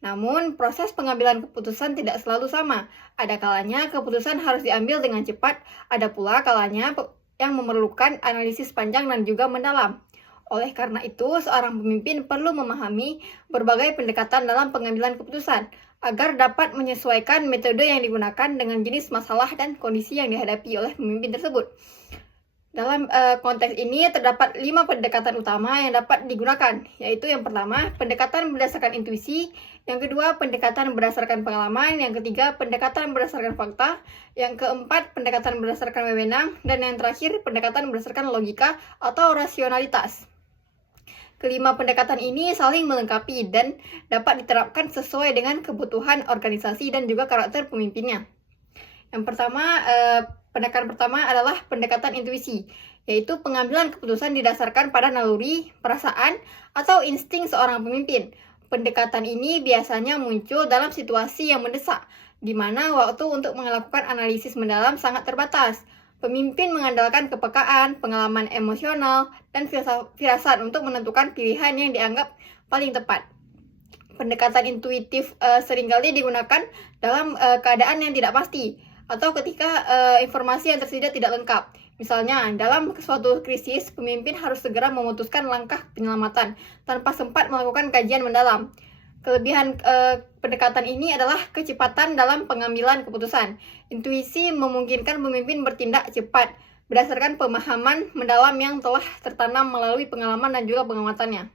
Namun, proses pengambilan keputusan tidak selalu sama. Ada kalanya keputusan harus diambil dengan cepat, ada pula kalanya yang memerlukan analisis panjang dan juga mendalam. Oleh karena itu, seorang pemimpin perlu memahami berbagai pendekatan dalam pengambilan keputusan, agar dapat menyesuaikan metode yang digunakan dengan jenis masalah dan kondisi yang dihadapi oleh pemimpin tersebut. Dalam konteks ini terdapat 5 pendekatan utama yang dapat digunakan, yaitu yang pertama, pendekatan berdasarkan intuisi, yang kedua, pendekatan berdasarkan pengalaman, yang ketiga, pendekatan berdasarkan fakta, yang keempat, pendekatan berdasarkan wewenang, dan yang terakhir, pendekatan berdasarkan logika atau rasionalitas. Kelima pendekatan ini saling melengkapi dan dapat diterapkan sesuai dengan kebutuhan organisasi dan juga karakter pemimpinnya. Yang pertama, pendekatan pertama adalah pendekatan intuisi, yaitu pengambilan keputusan didasarkan pada naluri, perasaan, atau insting seorang pemimpin. Pendekatan ini biasanya muncul dalam situasi yang mendesak, di mana waktu untuk melakukan analisis mendalam sangat terbatas. Pemimpin mengandalkan kepekaan, pengalaman emosional, dan firasat untuk menentukan pilihan yang dianggap paling tepat. Pendekatan intuitif seringkali digunakan dalam keadaan yang tidak pasti, atau ketika informasi yang tersedia tidak lengkap. Misalnya, dalam suatu krisis, pemimpin harus segera memutuskan langkah penyelamatan tanpa sempat melakukan kajian mendalam. Kelebihan pendekatan ini adalah kecepatan dalam pengambilan keputusan. Intuisi memungkinkan pemimpin bertindak cepat berdasarkan pemahaman mendalam yang telah tertanam melalui pengalaman dan juga pengamatannya.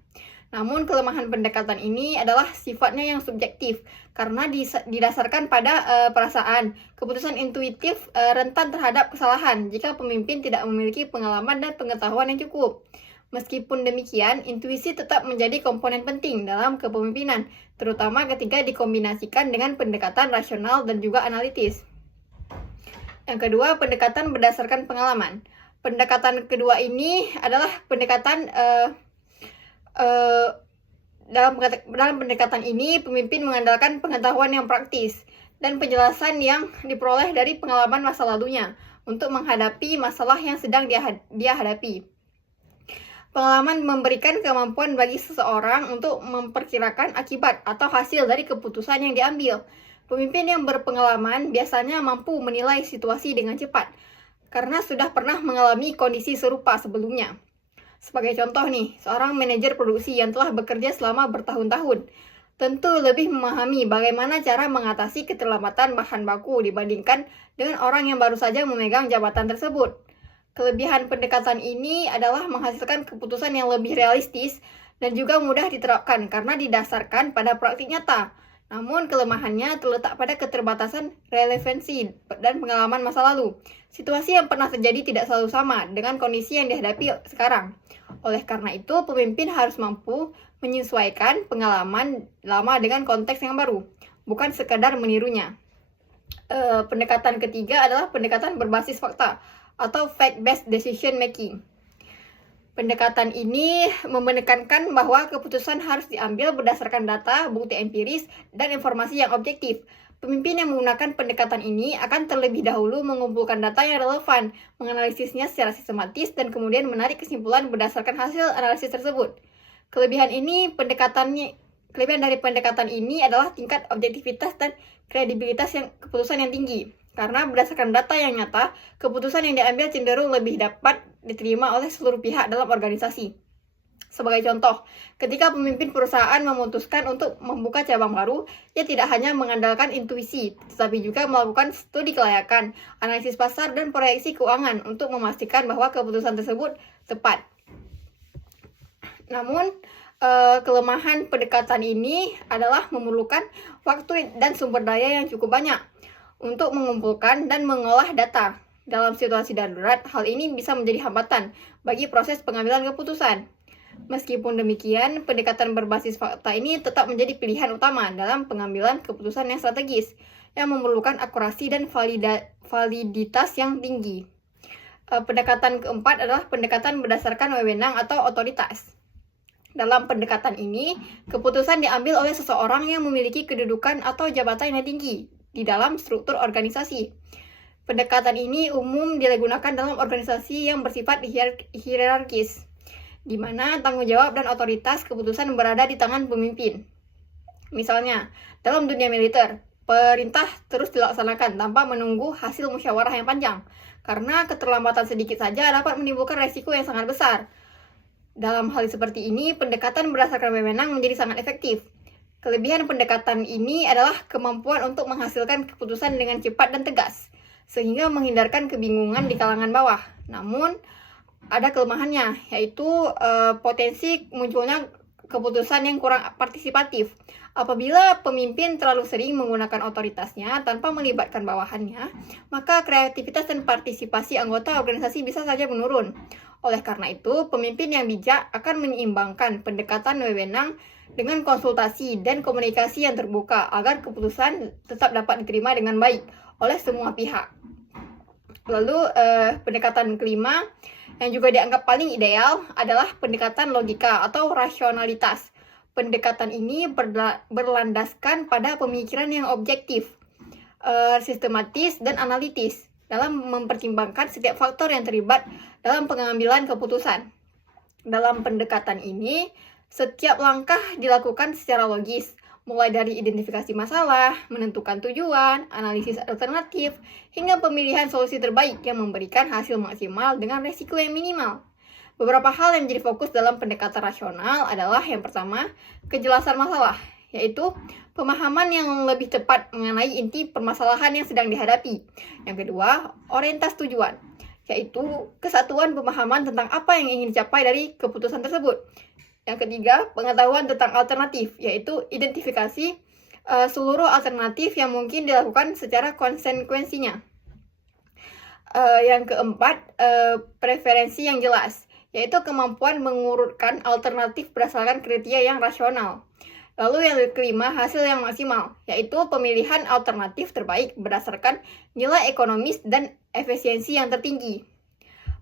Namun, kelemahan pendekatan ini adalah sifatnya yang subjektif karena didasarkan pada perasaan. Keputusan intuitif rentan terhadap kesalahan jika pemimpin tidak memiliki pengalaman dan pengetahuan yang cukup. Meskipun demikian, intuisi tetap menjadi komponen penting dalam kepemimpinan, terutama ketika dikombinasikan dengan pendekatan rasional dan juga analitis. Yang kedua, pendekatan berdasarkan pengalaman. Pendekatan kedua ini adalah pendekatan dalam pendekatan ini, pemimpin mengandalkan pengetahuan yang praktis dan penjelasan yang diperoleh dari pengalaman masa lalunya untuk menghadapi masalah yang sedang dia hadapi. Pengalaman memberikan kemampuan bagi seseorang untuk memperkirakan akibat atau hasil dari keputusan yang diambil. Pemimpin yang berpengalaman biasanya mampu menilai situasi dengan cepat, karena sudah pernah mengalami kondisi serupa sebelumnya. Sebagai contoh nih, seorang manajer produksi yang telah bekerja selama bertahun-tahun tentu lebih memahami bagaimana cara mengatasi keterlambatan bahan baku dibandingkan dengan orang yang baru saja memegang jabatan tersebut. Kelebihan pendekatan ini adalah menghasilkan keputusan yang lebih realistis dan juga mudah diterapkan karena didasarkan pada praktik nyata. Namun kelemahannya terletak pada keterbatasan relevansi dan pengalaman masa lalu. Situasi yang pernah terjadi tidak selalu sama dengan kondisi yang dihadapi sekarang. Oleh karena itu, pemimpin harus mampu menyesuaikan pengalaman lama dengan konteks yang baru, bukan sekadar menirunya. Pendekatan ketiga adalah pendekatan berbasis fakta atau fact-based decision making. Pendekatan ini menekankan bahwa keputusan harus diambil berdasarkan data, bukti empiris, dan informasi yang objektif. Pemimpin yang menggunakan pendekatan ini akan terlebih dahulu mengumpulkan data yang relevan, menganalisisnya secara sistematis, dan kemudian menarik kesimpulan berdasarkan hasil analisis tersebut. Kelebihan dari pendekatan ini adalah tingkat objektivitas dan kredibilitas keputusan yang tinggi. Karena berdasarkan data yang nyata, keputusan yang diambil cenderung lebih dapat diterima oleh seluruh pihak dalam organisasi. Sebagai contoh, ketika pemimpin perusahaan memutuskan untuk membuka cabang baru, ia tidak hanya mengandalkan intuisi, tetapi juga melakukan studi kelayakan, analisis pasar, dan proyeksi keuangan untuk memastikan bahwa keputusan tersebut tepat. Namun, kelemahan pendekatan ini adalah memerlukan waktu dan sumber daya yang cukup banyak untuk mengumpulkan dan mengolah data. Dalam situasi darurat, hal ini bisa menjadi hambatan bagi proses pengambilan keputusan. Meskipun demikian, pendekatan berbasis fakta ini tetap menjadi pilihan utama dalam pengambilan keputusan yang strategis, yang memerlukan akurasi dan validitas yang tinggi. Pendekatan keempat adalah pendekatan berdasarkan wewenang atau otoritas. Dalam pendekatan ini, keputusan diambil oleh seseorang yang memiliki kedudukan atau jabatan yang tinggi di dalam struktur organisasi. Pendekatan ini umum digunakan dalam organisasi yang bersifat hierarkis, di mana tanggung jawab dan otoritas keputusan berada di tangan pemimpin. Misalnya, dalam dunia militer, perintah terus dilaksanakan tanpa menunggu hasil musyawarah yang panjang, karena keterlambatan sedikit saja dapat menimbulkan resiko yang sangat besar. Dalam hal seperti ini, pendekatan berdasarkan wewenang menjadi sangat efektif. Kelebihan pendekatan ini adalah kemampuan untuk menghasilkan keputusan dengan cepat dan tegas, sehingga menghindarkan kebingungan di kalangan bawah. Namun, ada kelemahannya, yaitu potensi munculnya keputusan yang kurang partisipatif. Apabila pemimpin terlalu sering menggunakan otoritasnya tanpa melibatkan bawahannya, maka kreativitas dan partisipasi anggota organisasi bisa saja menurun. Oleh karena itu, pemimpin yang bijak akan menyeimbangkan pendekatan wewenang dengan konsultasi dan komunikasi yang terbuka agar keputusan tetap dapat diterima dengan baik oleh semua pihak. Lalu, pendekatan kelima yang juga dianggap paling ideal adalah pendekatan logika atau rasionalitas. Pendekatan ini berlandaskan pada pemikiran yang objektif, sistematis, dan analitis dalam mempertimbangkan setiap faktor yang terlibat dalam pengambilan keputusan. Dalam pendekatan ini, setiap langkah dilakukan secara logis, mulai dari identifikasi masalah, menentukan tujuan, analisis alternatif, hingga pemilihan solusi terbaik yang memberikan hasil maksimal dengan risiko yang minimal. Beberapa hal yang menjadi fokus dalam pendekatan rasional adalah yang pertama, kejelasan masalah, yaitu pemahaman yang lebih tepat mengenai inti permasalahan yang sedang dihadapi. Yang kedua, orientasi tujuan, yaitu kesatuan pemahaman tentang apa yang ingin dicapai dari keputusan tersebut. Yang ketiga, pengetahuan tentang alternatif, yaitu identifikasi seluruh alternatif yang mungkin dilakukan secara konsekuensinya. Yang keempat, preferensi yang jelas, yaitu kemampuan mengurutkan alternatif berdasarkan kriteria yang rasional. Lalu yang kelima, hasil yang maksimal, yaitu pemilihan alternatif terbaik berdasarkan nilai ekonomis dan efisiensi yang tertinggi.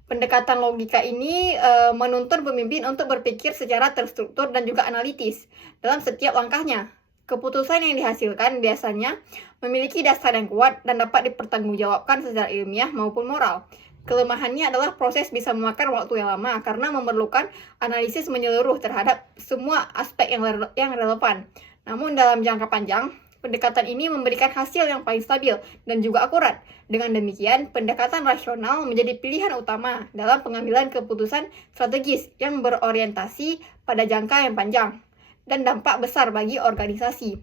Pendekatan logika ini menuntun pemimpin untuk berpikir secara terstruktur dan juga analitis dalam setiap langkahnya. Keputusan yang dihasilkan biasanya memiliki dasar yang kuat dan dapat dipertanggungjawabkan secara ilmiah maupun moral. Kelemahannya adalah proses bisa memakan waktu yang lama karena memerlukan analisis menyeluruh terhadap semua aspek yang relevan. Namun dalam jangka panjang, pendekatan ini memberikan hasil yang paling stabil dan juga akurat. Dengan demikian, pendekatan rasional menjadi pilihan utama dalam pengambilan keputusan strategis yang berorientasi pada jangka yang panjang dan dampak besar bagi organisasi.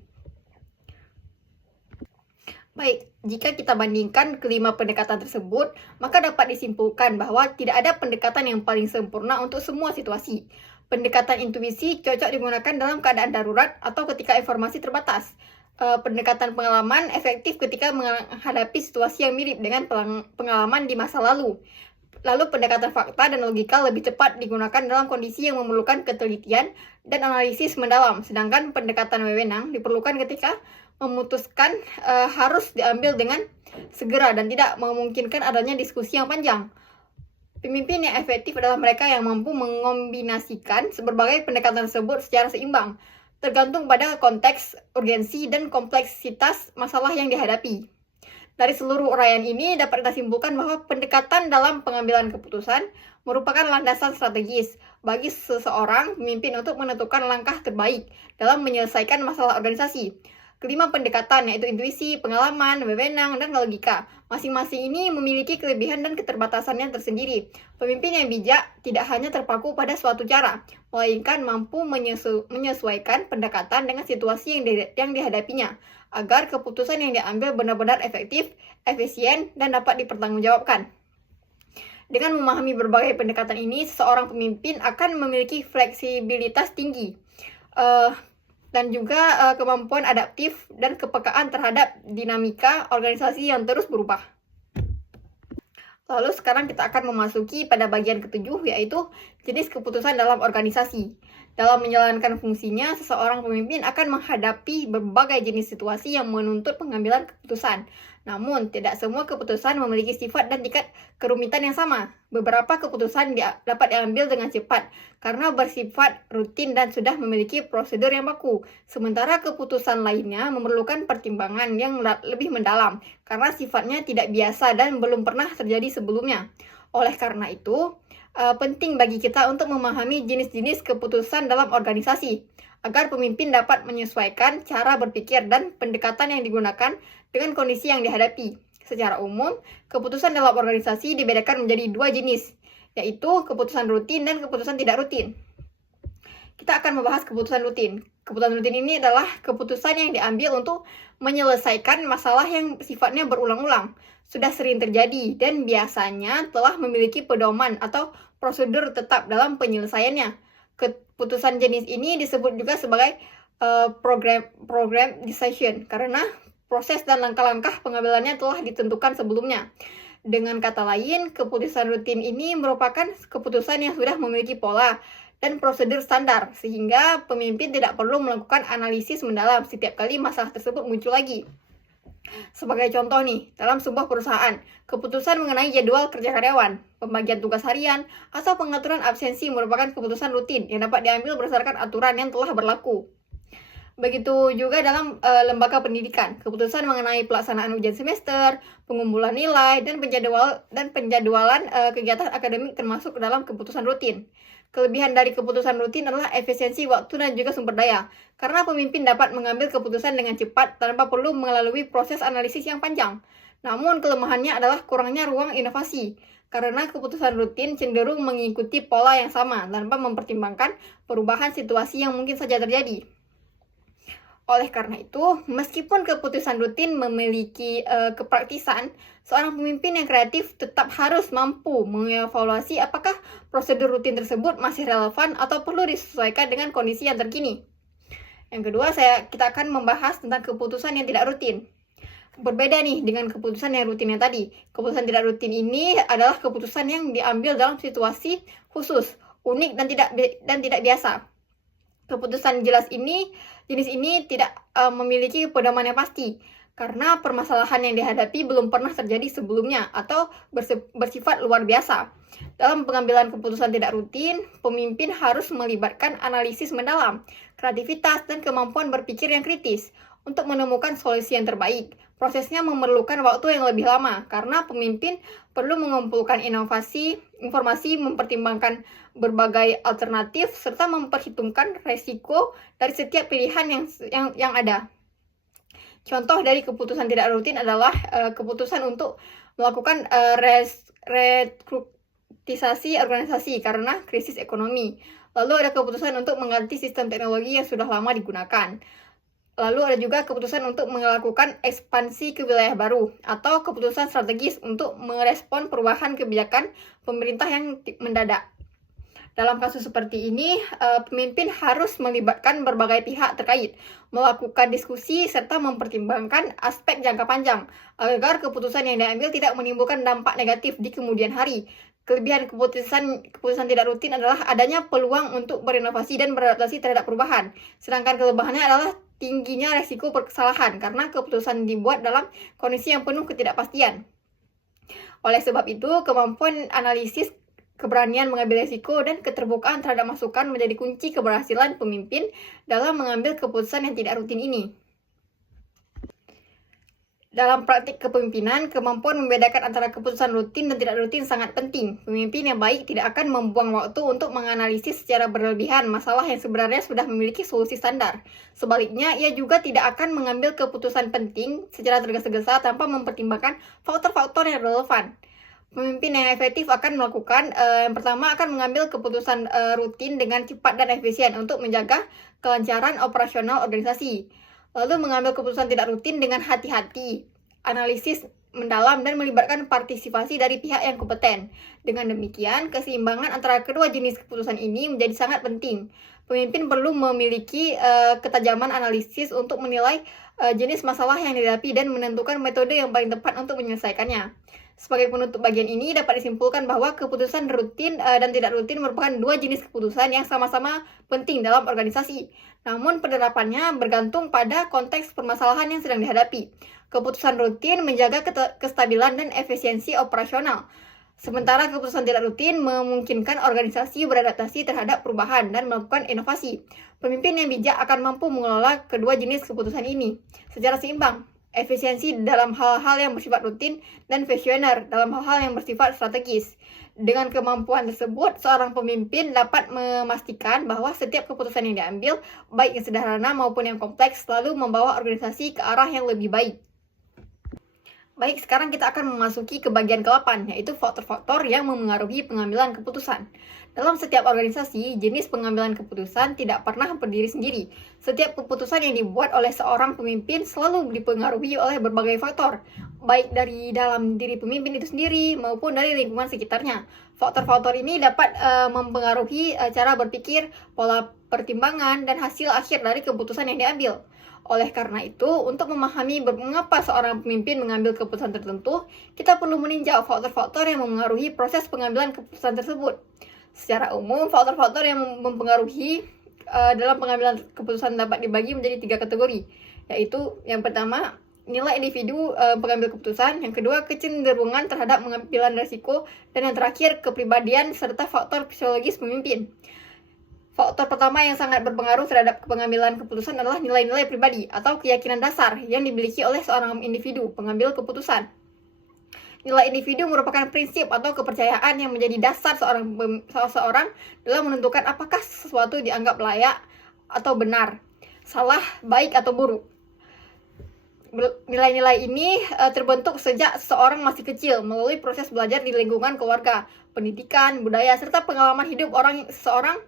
Baik, jika kita bandingkan kelima pendekatan tersebut, maka dapat disimpulkan bahwa tidak ada pendekatan yang paling sempurna untuk semua situasi. Pendekatan intuisi cocok digunakan dalam keadaan darurat atau ketika informasi terbatas. Pendekatan pengalaman efektif ketika menghadapi situasi yang mirip dengan pengalaman di masa lalu. Lalu pendekatan fakta dan logika lebih tepat digunakan dalam kondisi yang memerlukan ketelitian dan analisis mendalam, sedangkan pendekatan wewenang diperlukan ketika memutuskan harus diambil dengan segera dan tidak memungkinkan adanya diskusi yang panjang. Pemimpin yang efektif adalah mereka yang mampu mengombinasikan berbagai pendekatan tersebut secara seimbang. tergantung pada konteks, urgensi, dan kompleksitas masalah yang dihadapi. Dari seluruh uraian ini dapat kita simpulkan bahwa pendekatan dalam pengambilan keputusan merupakan landasan strategis bagi seseorang pemimpin untuk menentukan langkah terbaik dalam menyelesaikan masalah organisasi. Kelima pendekatan yaitu intuisi, pengalaman, wewenang, dan logika. Masing-masing ini memiliki kelebihan dan keterbatasannya tersendiri. Pemimpin yang bijak tidak hanya terpaku pada suatu cara, melainkan mampu menyesuaikan pendekatan dengan situasi yang dihadapinya, agar keputusan yang diambil benar-benar efektif, efisien, dan dapat dipertanggungjawabkan. Dengan memahami berbagai pendekatan ini, seseorang pemimpin akan memiliki fleksibilitas tinggi, dan juga kemampuan adaptif dan kepekaan terhadap dinamika organisasi yang terus berubah. Lalu sekarang kita akan memasuki pada bagian ketujuh, yaitu jenis keputusan dalam organisasi. Dalam menjalankan fungsinya, seseorang pemimpin akan menghadapi berbagai jenis situasi yang menuntut pengambilan keputusan. Namun, tidak semua keputusan memiliki sifat dan tingkat kerumitan yang sama. Beberapa keputusan dapat diambil dengan cepat karena bersifat rutin dan sudah memiliki prosedur yang baku. Sementara keputusan lainnya memerlukan pertimbangan yang lebih mendalam karena sifatnya tidak biasa dan belum pernah terjadi sebelumnya. Oleh karena itu, penting bagi kita untuk memahami jenis-jenis keputusan dalam organisasi, agar pemimpin dapat menyesuaikan cara berpikir dan pendekatan yang digunakan dengan kondisi yang dihadapi. Secara umum, keputusan dalam organisasi dibedakan menjadi dua jenis, yaitu keputusan rutin dan keputusan tidak rutin. Kita akan membahas keputusan rutin. Keputusan rutin ini adalah keputusan yang diambil untuk menyelesaikan masalah yang sifatnya berulang-ulang, sudah sering terjadi, dan biasanya telah memiliki pedoman atau prosedur tetap dalam penyelesaiannya. Keputusan jenis ini disebut juga sebagai program decision, karena proses dan langkah-langkah pengambilannya telah ditentukan sebelumnya. Dengan kata lain, keputusan rutin ini merupakan keputusan yang sudah memiliki pola dan prosedur standar, sehingga pemimpin tidak perlu melakukan analisis mendalam setiap kali masalah tersebut muncul lagi. Sebagai contoh nih, dalam sebuah perusahaan, keputusan mengenai jadwal kerja karyawan, pembagian tugas harian, atau pengaturan absensi merupakan keputusan rutin yang dapat diambil berdasarkan aturan yang telah berlaku. Begitu juga dalam lembaga pendidikan, keputusan mengenai pelaksanaan ujian semester, pengumpulan nilai, dan penjadwalan kegiatan akademik termasuk dalam keputusan rutin. Kelebihan dari keputusan rutin adalah efisiensi waktu dan juga sumber daya, karena pemimpin dapat mengambil keputusan dengan cepat tanpa perlu melalui proses analisis yang panjang. Namun kelemahannya adalah kurangnya ruang inovasi, karena keputusan rutin cenderung mengikuti pola yang sama tanpa mempertimbangkan perubahan situasi yang mungkin saja terjadi. Oleh karena itu, meskipun keputusan rutin memiliki kepraktisan, seorang pemimpin yang kreatif tetap harus mampu mengevaluasi apakah prosedur rutin tersebut masih relevan atau perlu disesuaikan dengan kondisi yang terkini. Yang kedua, kita akan membahas tentang keputusan yang tidak rutin. Berbeda nih dengan keputusan yang rutin yang tadi. Keputusan tidak rutin ini adalah keputusan yang diambil dalam situasi khusus, unik dan tidak biasa. Keputusan jenis ini tidak memiliki pedoman yang pasti, karena permasalahan yang dihadapi belum pernah terjadi sebelumnya atau bersifat luar biasa. Dalam pengambilan keputusan tidak rutin, pemimpin harus melibatkan analisis mendalam, kreativitas, dan kemampuan berpikir yang kritis untuk menemukan solusi yang terbaik. Prosesnya memerlukan waktu yang lebih lama, karena pemimpin perlu mengumpulkan informasi, mempertimbangkan berbagai alternatif, serta memperhitungkan resiko dari setiap pilihan yang ada. Contoh dari keputusan tidak rutin adalah keputusan untuk melakukan restrukturisasi organisasi karena krisis ekonomi. Lalu ada keputusan untuk mengganti sistem teknologi yang sudah lama digunakan. Lalu ada juga keputusan untuk melakukan ekspansi ke wilayah baru, atau keputusan strategis untuk merespon perubahan kebijakan pemerintah yang mendadak. Dalam kasus seperti ini, pemimpin harus melibatkan berbagai pihak terkait, melakukan diskusi, serta mempertimbangkan aspek jangka panjang, agar keputusan yang diambil tidak menimbulkan dampak negatif di kemudian hari. Kelebihan keputusan tidak rutin adalah adanya peluang untuk berinovasi dan beradaptasi terhadap perubahan. Sedangkan kelebihannya adalah tingginya resiko kesalahan karena keputusan dibuat dalam kondisi yang penuh ketidakpastian. Oleh sebab itu, kemampuan analisis Keberanian mengambil risiko dan keterbukaan terhadap masukan menjadi kunci keberhasilan pemimpin dalam mengambil keputusan yang tidak rutin ini. Dalam praktik kepemimpinan, kemampuan membedakan antara keputusan rutin dan tidak rutin sangat penting. Pemimpin yang baik tidak akan membuang waktu untuk menganalisis secara berlebihan masalah yang sebenarnya sudah memiliki solusi standar. Sebaliknya, ia juga tidak akan mengambil keputusan penting secara tergesa-gesa tanpa mempertimbangkan faktor-faktor yang relevan. Pemimpin yang efektif akan melakukan, yang pertama akan mengambil keputusan rutin dengan cepat dan efisien untuk menjaga kelancaran operasional organisasi. Lalu mengambil keputusan tidak rutin dengan hati-hati, analisis mendalam dan melibatkan partisipasi dari pihak yang kompeten. Dengan demikian, keseimbangan antara kedua jenis keputusan ini menjadi sangat penting. Pemimpin perlu memiliki ketajaman analisis untuk menilai jenis masalah yang dihadapi dan menentukan metode yang paling tepat untuk menyelesaikannya. Sebagai penutup bagian ini, dapat disimpulkan bahwa keputusan rutin dan tidak rutin merupakan dua jenis keputusan yang sama-sama penting dalam organisasi. Namun penerapannya bergantung pada konteks permasalahan yang sedang dihadapi. Keputusan rutin menjaga kestabilan dan efisiensi operasional. Sementara keputusan tidak rutin memungkinkan organisasi beradaptasi terhadap perubahan dan melakukan inovasi. Pemimpin yang bijak akan mampu mengelola kedua jenis keputusan ini secara seimbang. Efisiensi dalam hal-hal yang bersifat rutin dan visioner dalam hal-hal yang bersifat strategis. Dengan kemampuan tersebut, seorang pemimpin dapat memastikan bahwa setiap keputusan yang diambil, baik yang sederhana maupun yang kompleks, selalu membawa organisasi ke arah yang lebih baik. Baik, sekarang kita akan memasuki ke bagian ke-8, yaitu faktor-faktor yang memengaruhi pengambilan keputusan. Dalam setiap organisasi, jenis pengambilan keputusan tidak pernah berdiri sendiri. Setiap keputusan yang dibuat oleh seorang pemimpin selalu dipengaruhi oleh berbagai faktor, baik dari dalam diri pemimpin itu sendiri maupun dari lingkungan sekitarnya. Faktor-faktor ini dapat mempengaruhi cara berpikir, pola pertimbangan, dan hasil akhir dari keputusan yang diambil. Oleh karena itu, untuk memahami mengapa seorang pemimpin mengambil keputusan tertentu, kita perlu meninjau faktor-faktor yang memengaruhi proses pengambilan keputusan tersebut. Secara umum, faktor-faktor yang mempengaruhi dalam pengambilan keputusan dapat dibagi menjadi 3 kategori, yaitu yang pertama, nilai individu pengambil keputusan, yang kedua, kecenderungan terhadap pengambilan risiko, dan yang terakhir, kepribadian serta faktor psikologis pemimpin. Faktor pertama yang sangat berpengaruh terhadap pengambilan keputusan adalah nilai-nilai pribadi atau keyakinan dasar yang dimiliki oleh seorang individu pengambil keputusan. Nilai individu merupakan prinsip atau kepercayaan yang menjadi dasar seseorang dalam menentukan apakah sesuatu dianggap layak atau benar, salah, baik atau buruk. Nilai-nilai ini terbentuk sejak seseorang masih kecil melalui proses belajar di lingkungan keluarga, pendidikan, budaya, serta pengalaman hidup seseorang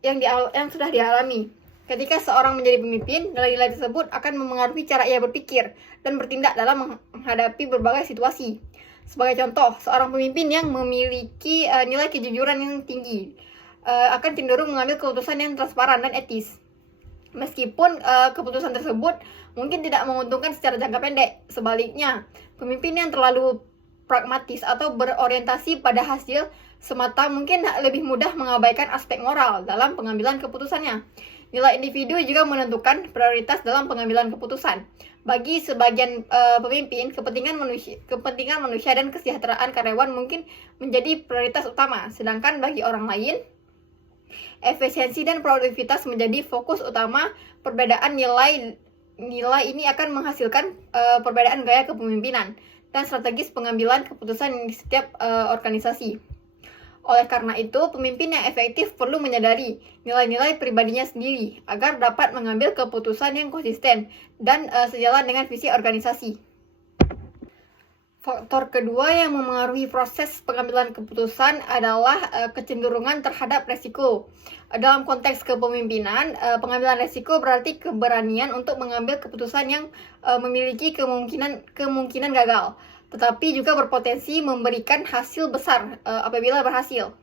yang sudah dialami. Ketika seorang menjadi pemimpin, nilai-nilai tersebut akan memengaruhi cara ia berpikir dan bertindak dalam menghadapi berbagai situasi. Sebagai contoh, seorang pemimpin yang memiliki nilai kejujuran yang tinggi akan cenderung mengambil keputusan yang transparan dan etis. Meskipun keputusan tersebut mungkin tidak menguntungkan secara jangka pendek. Sebaliknya, pemimpin yang terlalu pragmatis atau berorientasi pada hasil semata mungkin lebih mudah mengabaikan aspek moral dalam pengambilan keputusannya. Nilai individu juga menentukan prioritas dalam pengambilan keputusan. Bagi sebagian pemimpin, kepentingan manusia dan kesejahteraan karyawan mungkin menjadi prioritas utama, sedangkan bagi orang lain, efisiensi dan produktivitas menjadi fokus utama. Perbedaan nilai ini akan menghasilkan perbedaan gaya kepemimpinan dan strategis pengambilan keputusan di setiap organisasi. Oleh karena itu, pemimpin yang efektif perlu menyadari nilai-nilai pribadinya sendiri agar dapat mengambil keputusan yang konsisten dan sejalan dengan visi organisasi. Faktor kedua yang memengaruhi proses pengambilan keputusan adalah kecenderungan terhadap resiko. Dalam konteks kepemimpinan, pengambilan resiko berarti keberanian untuk mengambil keputusan yang memiliki kemungkinan gagal, tetapi juga berpotensi memberikan hasil besar apabila berhasil.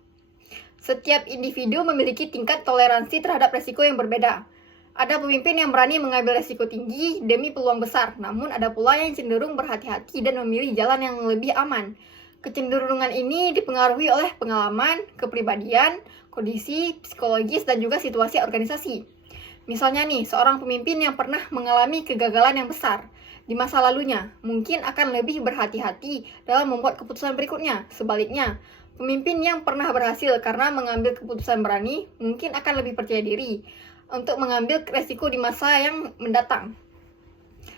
Setiap individu memiliki tingkat toleransi terhadap resiko yang berbeda. Ada pemimpin yang berani mengambil resiko tinggi demi peluang besar, namun ada pula yang cenderung berhati-hati dan memilih jalan yang lebih aman. Kecenderungan ini dipengaruhi oleh pengalaman, kepribadian, kondisi psikologis, dan juga situasi organisasi. Misalnya nih, seorang pemimpin yang pernah mengalami kegagalan yang besar. di masa lalunya, mungkin akan lebih berhati-hati dalam membuat keputusan berikutnya. Sebaliknya, pemimpin yang pernah berhasil karena mengambil keputusan berani mungkin akan lebih percaya diri untuk mengambil resiko di masa yang mendatang.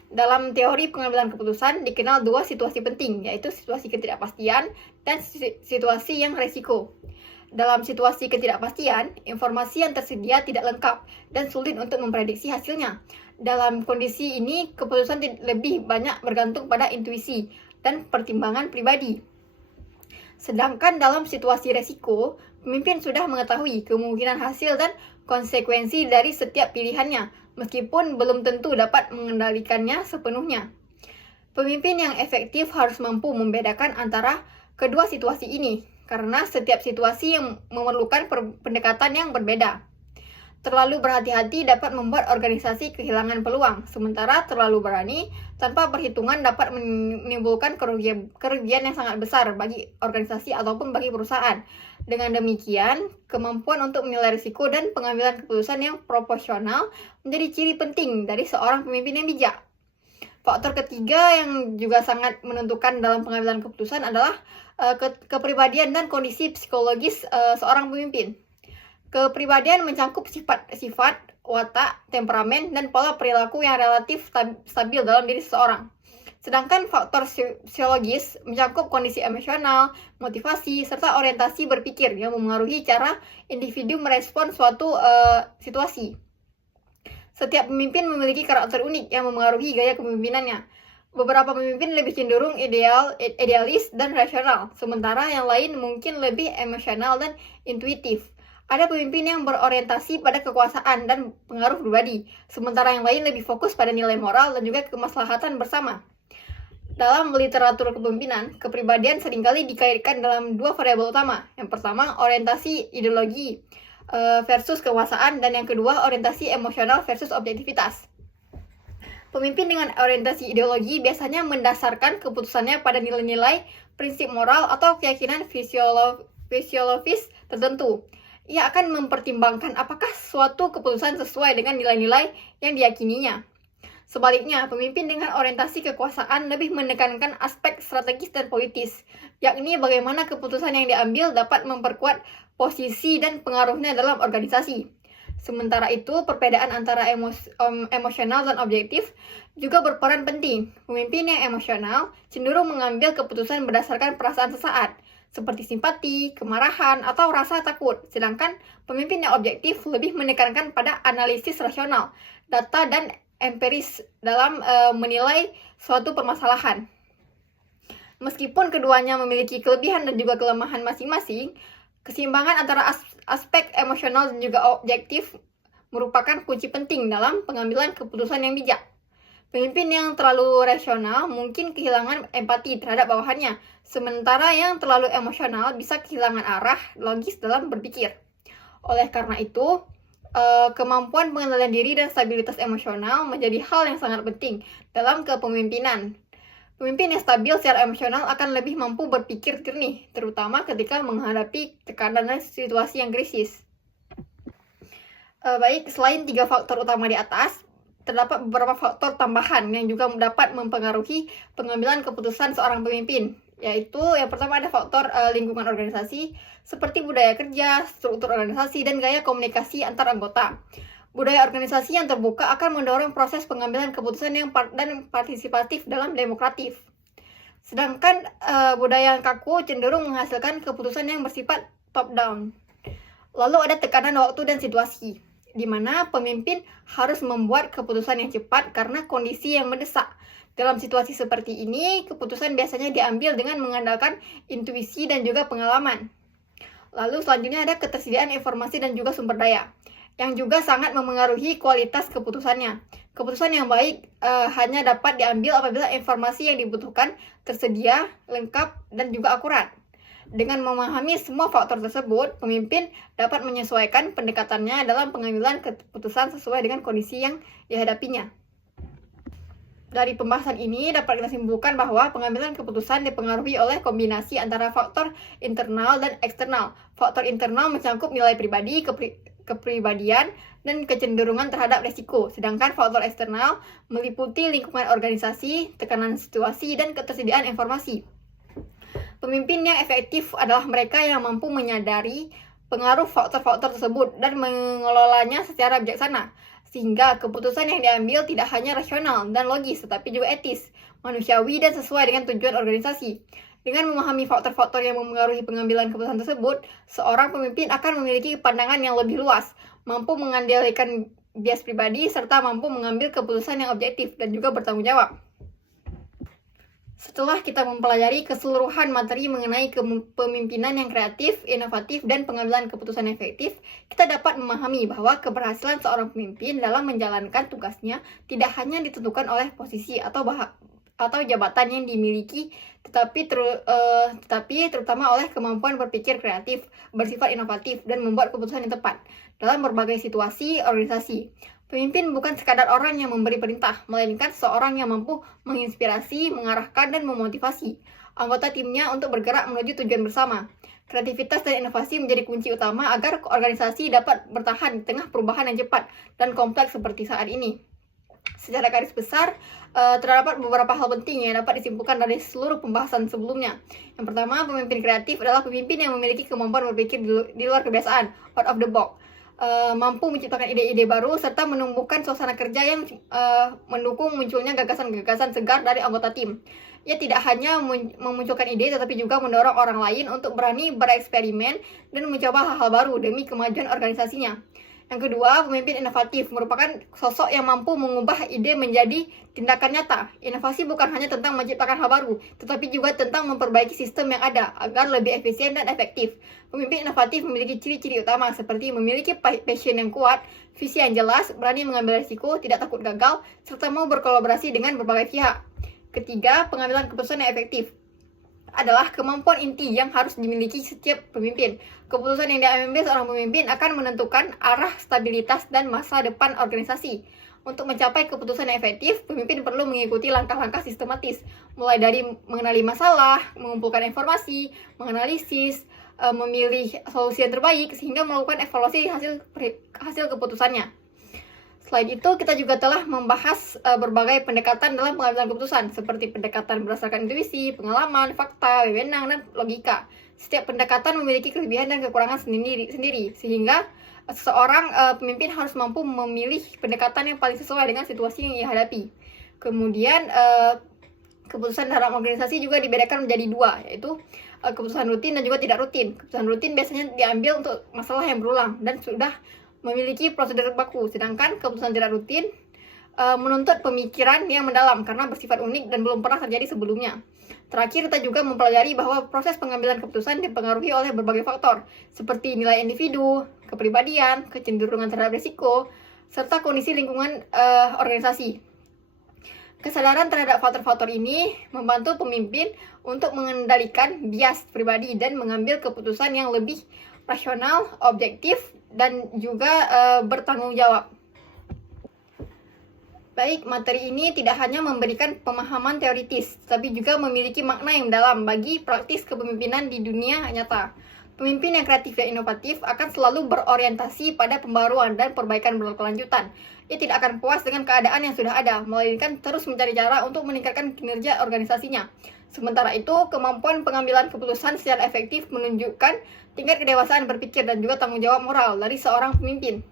Dalam teori pengambilan keputusan dikenal dua situasi penting, yaitu situasi ketidakpastian dan situasi yang resiko. Dalam situasi ketidakpastian, informasi yang tersedia tidak lengkap dan sulit untuk memprediksi hasilnya. Dalam kondisi ini, keputusan lebih banyak bergantung pada intuisi dan pertimbangan pribadi. Sedangkan dalam situasi resiko, pemimpin sudah mengetahui kemungkinan hasil dan konsekuensi dari setiap pilihannya, meskipun belum tentu dapat mengendalikannya sepenuhnya. Pemimpin yang efektif harus mampu membedakan antara kedua situasi ini, karena setiap situasi yang memerlukan pendekatan yang berbeda. Terlalu berhati-hati dapat membuat organisasi kehilangan peluang, sementara terlalu berani tanpa perhitungan dapat menimbulkan kerugian yang sangat besar bagi organisasi ataupun bagi perusahaan. Dengan demikian, kemampuan untuk menilai risiko dan pengambilan keputusan yang proporsional menjadi ciri penting dari seorang pemimpin yang bijak. Faktor ketiga yang juga sangat menentukan dalam pengambilan keputusan adalah kepribadian dan kondisi psikologis seorang pemimpin. Kepribadian mencakup sifat, watak, temperamen, dan pola perilaku yang relatif stabil dalam diri seseorang. Sedangkan faktor psikologis mencakup kondisi emosional, motivasi, serta orientasi berpikir yang memengaruhi cara individu merespon suatu situasi. Setiap pemimpin memiliki karakter unik yang memengaruhi gaya kepemimpinannya. Beberapa pemimpin lebih cenderung idealis dan rasional, sementara yang lain mungkin lebih emosional dan intuitif. Ada pemimpin yang berorientasi pada kekuasaan dan pengaruh pribadi, sementara yang lain lebih fokus pada nilai moral dan juga kemaslahatan bersama. Dalam literatur kepemimpinan, kepribadian seringkali dikaitkan dalam dua variabel utama. Yang pertama, orientasi ideologi versus kekuasaan, dan yang kedua, orientasi emosional versus objektivitas. Pemimpin dengan orientasi ideologi biasanya mendasarkan keputusannya pada nilai-nilai, prinsip moral, atau keyakinan fisiologis tertentu. Ia akan mempertimbangkan apakah suatu keputusan sesuai dengan nilai-nilai yang diyakininya. Sebaliknya, pemimpin dengan orientasi kekuasaan lebih menekankan aspek strategis dan politis, yakni bagaimana keputusan yang diambil dapat memperkuat posisi dan pengaruhnya dalam organisasi. Sementara itu, perbedaan antara emosional dan objektif juga berperan penting. Pemimpin yang emosional cenderung mengambil keputusan berdasarkan perasaan sesaat, seperti simpati, kemarahan, atau rasa takut. Sedangkan pemimpin yang objektif lebih menekankan pada analisis rasional, data, dan empiris dalam menilai suatu permasalahan. Meskipun keduanya memiliki kelebihan dan juga kelemahan masing-masing, keseimbangan antara aspek emosional dan juga objektif merupakan kunci penting dalam pengambilan keputusan yang bijak. Pemimpin yang terlalu rasional mungkin kehilangan empati terhadap bawahannya, sementara yang terlalu emosional bisa kehilangan arah logis dalam berpikir. Oleh karena itu, kemampuan pengendalian diri dan stabilitas emosional menjadi hal yang sangat penting dalam kepemimpinan. Pemimpin yang stabil secara emosional akan lebih mampu berpikir jernih, terutama ketika menghadapi tekanan dan situasi yang krisis. Baik, selain 3 faktor utama di atas, terdapat beberapa faktor tambahan yang juga dapat mempengaruhi pengambilan keputusan seorang pemimpin, yaitu yang pertama ada faktor lingkungan organisasi, seperti budaya kerja, struktur organisasi, dan gaya komunikasi antar anggota. Budaya organisasi yang terbuka akan mendorong proses pengambilan keputusan yang dan partisipatif dalam demokratif. Sedangkan budaya yang kaku cenderung menghasilkan keputusan yang bersifat top-down. Lalu ada tekanan waktu dan situasi, di mana pemimpin harus membuat keputusan yang cepat karena kondisi yang mendesak. Dalam situasi seperti ini, keputusan biasanya diambil dengan mengandalkan intuisi dan juga pengalaman. Lalu selanjutnya ada ketersediaan informasi dan juga sumber daya, yang juga sangat memengaruhi kualitas keputusannya. Keputusan yang baik hanya dapat diambil apabila informasi yang dibutuhkan tersedia, lengkap, dan juga akurat. Dengan memahami semua faktor tersebut, pemimpin dapat menyesuaikan pendekatannya dalam pengambilan keputusan sesuai dengan kondisi yang dihadapinya. Dari pembahasan ini dapat kita simpulkan bahwa pengambilan keputusan dipengaruhi oleh kombinasi antara faktor internal dan eksternal. Faktor internal mencakup nilai pribadi, kepribadian, dan kecenderungan terhadap resiko. Sedangkan faktor eksternal meliputi lingkungan organisasi, tekanan situasi, dan ketersediaan informasi. Pemimpin yang efektif adalah mereka yang mampu menyadari pengaruh faktor-faktor tersebut dan mengelolanya secara bijaksana, sehingga keputusan yang diambil tidak hanya rasional dan logis, tetapi juga etis, manusiawi, dan sesuai dengan tujuan organisasi. Dengan memahami faktor-faktor yang mempengaruhi pengambilan keputusan tersebut, seorang pemimpin akan memiliki pandangan yang lebih luas, mampu mengendalikan bias pribadi, serta mampu mengambil keputusan yang objektif dan juga bertanggung jawab. Setelah kita mempelajari keseluruhan materi mengenai kepemimpinan yang kreatif, inovatif, dan pengambilan keputusan efektif, kita dapat memahami bahwa keberhasilan seorang pemimpin dalam menjalankan tugasnya tidak hanya ditentukan oleh posisi atau jabatan yang dimiliki, tetapi terutama oleh kemampuan berpikir kreatif, bersifat inovatif, dan membuat keputusan yang tepat dalam berbagai situasi organisasi. Pemimpin bukan sekadar orang yang memberi perintah, melainkan seorang yang mampu menginspirasi, mengarahkan, dan memotivasi anggota timnya untuk bergerak menuju tujuan bersama. Kreativitas dan inovasi menjadi kunci utama agar organisasi dapat bertahan di tengah perubahan yang cepat dan kompleks seperti saat ini. Secara garis besar, terdapat beberapa hal penting yang dapat disimpulkan dari seluruh pembahasan sebelumnya. Yang pertama, pemimpin kreatif adalah pemimpin yang memiliki kemampuan berpikir di luar kebiasaan, out of the box. Mampu menciptakan ide-ide baru serta menumbuhkan suasana kerja yang mendukung munculnya gagasan-gagasan segar dari anggota tim. Ia tidak hanya memunculkan ide tetapi juga mendorong orang lain untuk berani bereksperimen dan mencoba hal-hal baru demi kemajuan organisasinya. Yang kedua, pemimpin inovatif merupakan sosok yang mampu mengubah ide menjadi tindakan nyata. Inovasi bukan hanya tentang menciptakan hal baru, tetapi juga tentang memperbaiki sistem yang ada agar lebih efisien dan efektif. Pemimpin inovatif memiliki ciri-ciri utama seperti memiliki passion yang kuat, visi yang jelas, berani mengambil risiko, tidak takut gagal, serta mau berkolaborasi dengan berbagai pihak. Ketiga, pengambilan keputusan yang efektif adalah kemampuan inti yang harus dimiliki setiap pemimpin. Keputusan yang diambil seorang pemimpin akan menentukan arah, stabilitas, dan masa depan organisasi. Untuk mencapai keputusan yang efektif, pemimpin perlu mengikuti langkah-langkah sistematis, mulai dari mengenali masalah, mengumpulkan informasi, menganalisis, memilih solusi yang terbaik, sehingga melakukan evaluasi hasil keputusannya. Selain itu, kita juga telah membahas berbagai pendekatan dalam pengambilan keputusan, seperti pendekatan berdasarkan intuisi, pengalaman, fakta, wewenang, dan logika. Setiap pendekatan memiliki kelebihan dan kekurangan sendiri, sehingga seorang pemimpin harus mampu memilih pendekatan yang paling sesuai dengan situasi yang ia hadapi. Kemudian, keputusan dalam organisasi juga dibedakan menjadi dua, yaitu keputusan rutin dan juga tidak rutin. Keputusan rutin biasanya diambil untuk masalah yang berulang dan sudah memiliki prosedur baku, sedangkan keputusan tidak rutin menuntut pemikiran yang mendalam karena bersifat unik dan belum pernah terjadi sebelumnya. Terakhir, kita juga mempelajari bahwa proses pengambilan keputusan dipengaruhi oleh berbagai faktor, seperti nilai individu, kepribadian, kecenderungan terhadap risiko, serta kondisi lingkungan organisasi. Kesadaran terhadap faktor-faktor ini membantu pemimpin untuk mengendalikan bias pribadi dan mengambil keputusan yang lebih rasional, objektif, dan juga bertanggung jawab. Baik, materi ini tidak hanya memberikan pemahaman teoritis, tapi juga memiliki makna yang dalam bagi praktis kepemimpinan di dunia nyata. Pemimpin yang kreatif dan inovatif akan selalu berorientasi pada pembaruan dan perbaikan berkelanjutan. Ia tidak akan puas dengan keadaan yang sudah ada, melainkan terus mencari cara untuk meningkatkan kinerja organisasinya. Sementara itu, kemampuan pengambilan keputusan secara efektif menunjukkan tingkat kedewasaan berpikir dan juga tanggung jawab moral dari seorang pemimpin.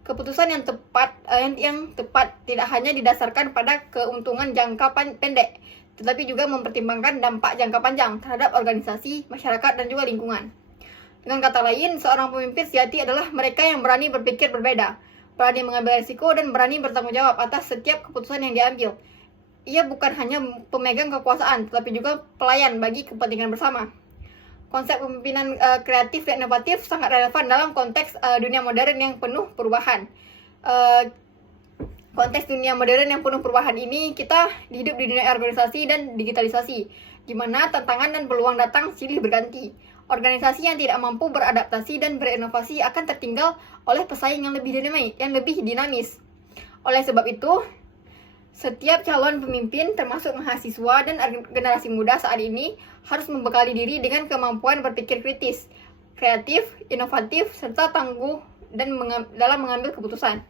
Keputusan yang tepat tidak hanya didasarkan pada keuntungan jangka pendek, tetapi juga mempertimbangkan dampak jangka panjang terhadap organisasi, masyarakat, dan juga lingkungan. Dengan kata lain, seorang pemimpin sejati adalah mereka yang berani berpikir berbeda, berani mengambil risiko, dan berani bertanggung jawab atas setiap keputusan yang diambil. Ia bukan hanya pemegang kekuasaan, tetapi juga pelayan bagi kepentingan bersama. Konsep kepemimpinan kreatif dan inovatif sangat relevan dalam konteks dunia modern yang penuh perubahan. Konteks dunia modern yang penuh perubahan ini, kita hidup di dunia organisasi dan digitalisasi, di mana tantangan dan peluang datang silih berganti. Organisasi yang tidak mampu beradaptasi dan berinovasi akan tertinggal oleh pesaing yang lebih dinamis. Oleh sebab itu, setiap calon pemimpin, termasuk mahasiswa dan generasi muda saat ini, harus membekali diri dengan kemampuan berpikir kritis, kreatif, inovatif, serta tangguh dan dalam mengambil keputusan.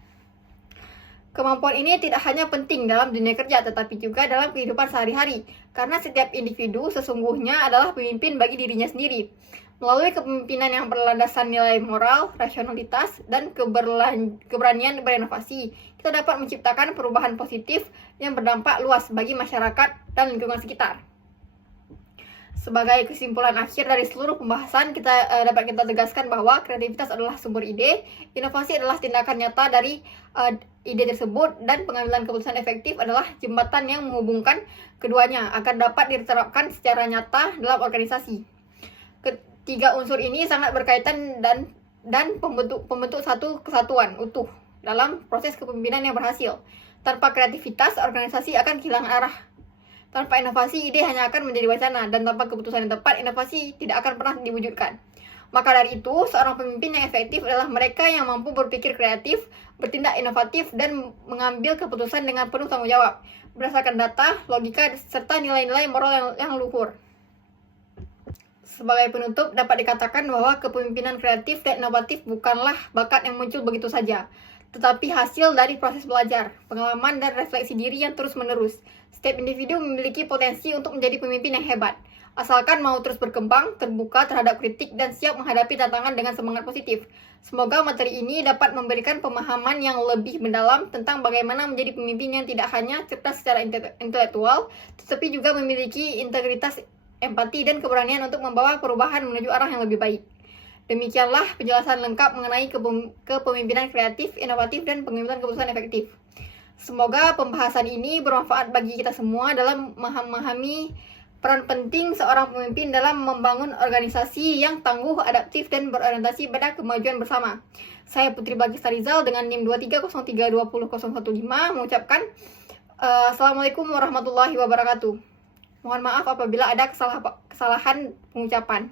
Kemampuan ini tidak hanya penting dalam dunia kerja, tetapi juga dalam kehidupan sehari-hari, karena setiap individu sesungguhnya adalah pemimpin bagi dirinya sendiri. Melalui kepemimpinan yang berlandasan nilai moral, rasionalitas, dan keberanian berinovasi, kita dapat menciptakan perubahan positif yang berdampak luas bagi masyarakat dan lingkungan sekitar. Sebagai kesimpulan akhir dari seluruh pembahasan, dapat kita tegaskan bahwa kreativitas adalah sumber ide, inovasi adalah tindakan nyata dari ide tersebut, dan pengambilan keputusan efektif adalah jembatan yang menghubungkan keduanya agar dapat diterapkan secara nyata dalam organisasi. Ketiga unsur ini sangat berkaitan dan pembentuk satu kesatuan utuh dalam proses kepemimpinan yang berhasil. Tanpa kreativitas, organisasi akan kehilangan arah. Tanpa inovasi, ide hanya akan menjadi wacana, dan tanpa keputusan yang tepat, inovasi tidak akan pernah diwujudkan. Maka dari itu, seorang pemimpin yang efektif adalah mereka yang mampu berpikir kreatif, bertindak inovatif, dan mengambil keputusan dengan penuh tanggung jawab, berdasarkan data, logika, serta nilai-nilai moral yang luhur. Sebagai penutup, dapat dikatakan bahwa kepemimpinan kreatif dan inovatif bukanlah bakat yang muncul begitu saja, tetapi hasil dari proses belajar, pengalaman, dan refleksi diri yang terus-menerus. Setiap individu memiliki potensi untuk menjadi pemimpin yang hebat, asalkan mau terus berkembang, terbuka terhadap kritik, dan siap menghadapi tantangan dengan semangat positif. Semoga materi ini dapat memberikan pemahaman yang lebih mendalam tentang bagaimana menjadi pemimpin yang tidak hanya cerdas secara intelektual, tetapi juga memiliki integritas, empati, dan keberanian untuk membawa perubahan menuju arah yang lebih baik. Demikianlah penjelasan lengkap mengenai kepemimpinan kreatif, inovatif, dan pengambilan keputusan efektif. Semoga pembahasan ini bermanfaat bagi kita semua dalam memahami peran penting seorang pemimpin dalam membangun organisasi yang tangguh, adaptif, dan berorientasi pada kemajuan bersama. Saya Putri Bagista Rizal dengan NIM 230320015 mengucapkan Assalamualaikum warahmatullahi wabarakatuh. Mohon maaf apabila ada kesalahan pengucapan.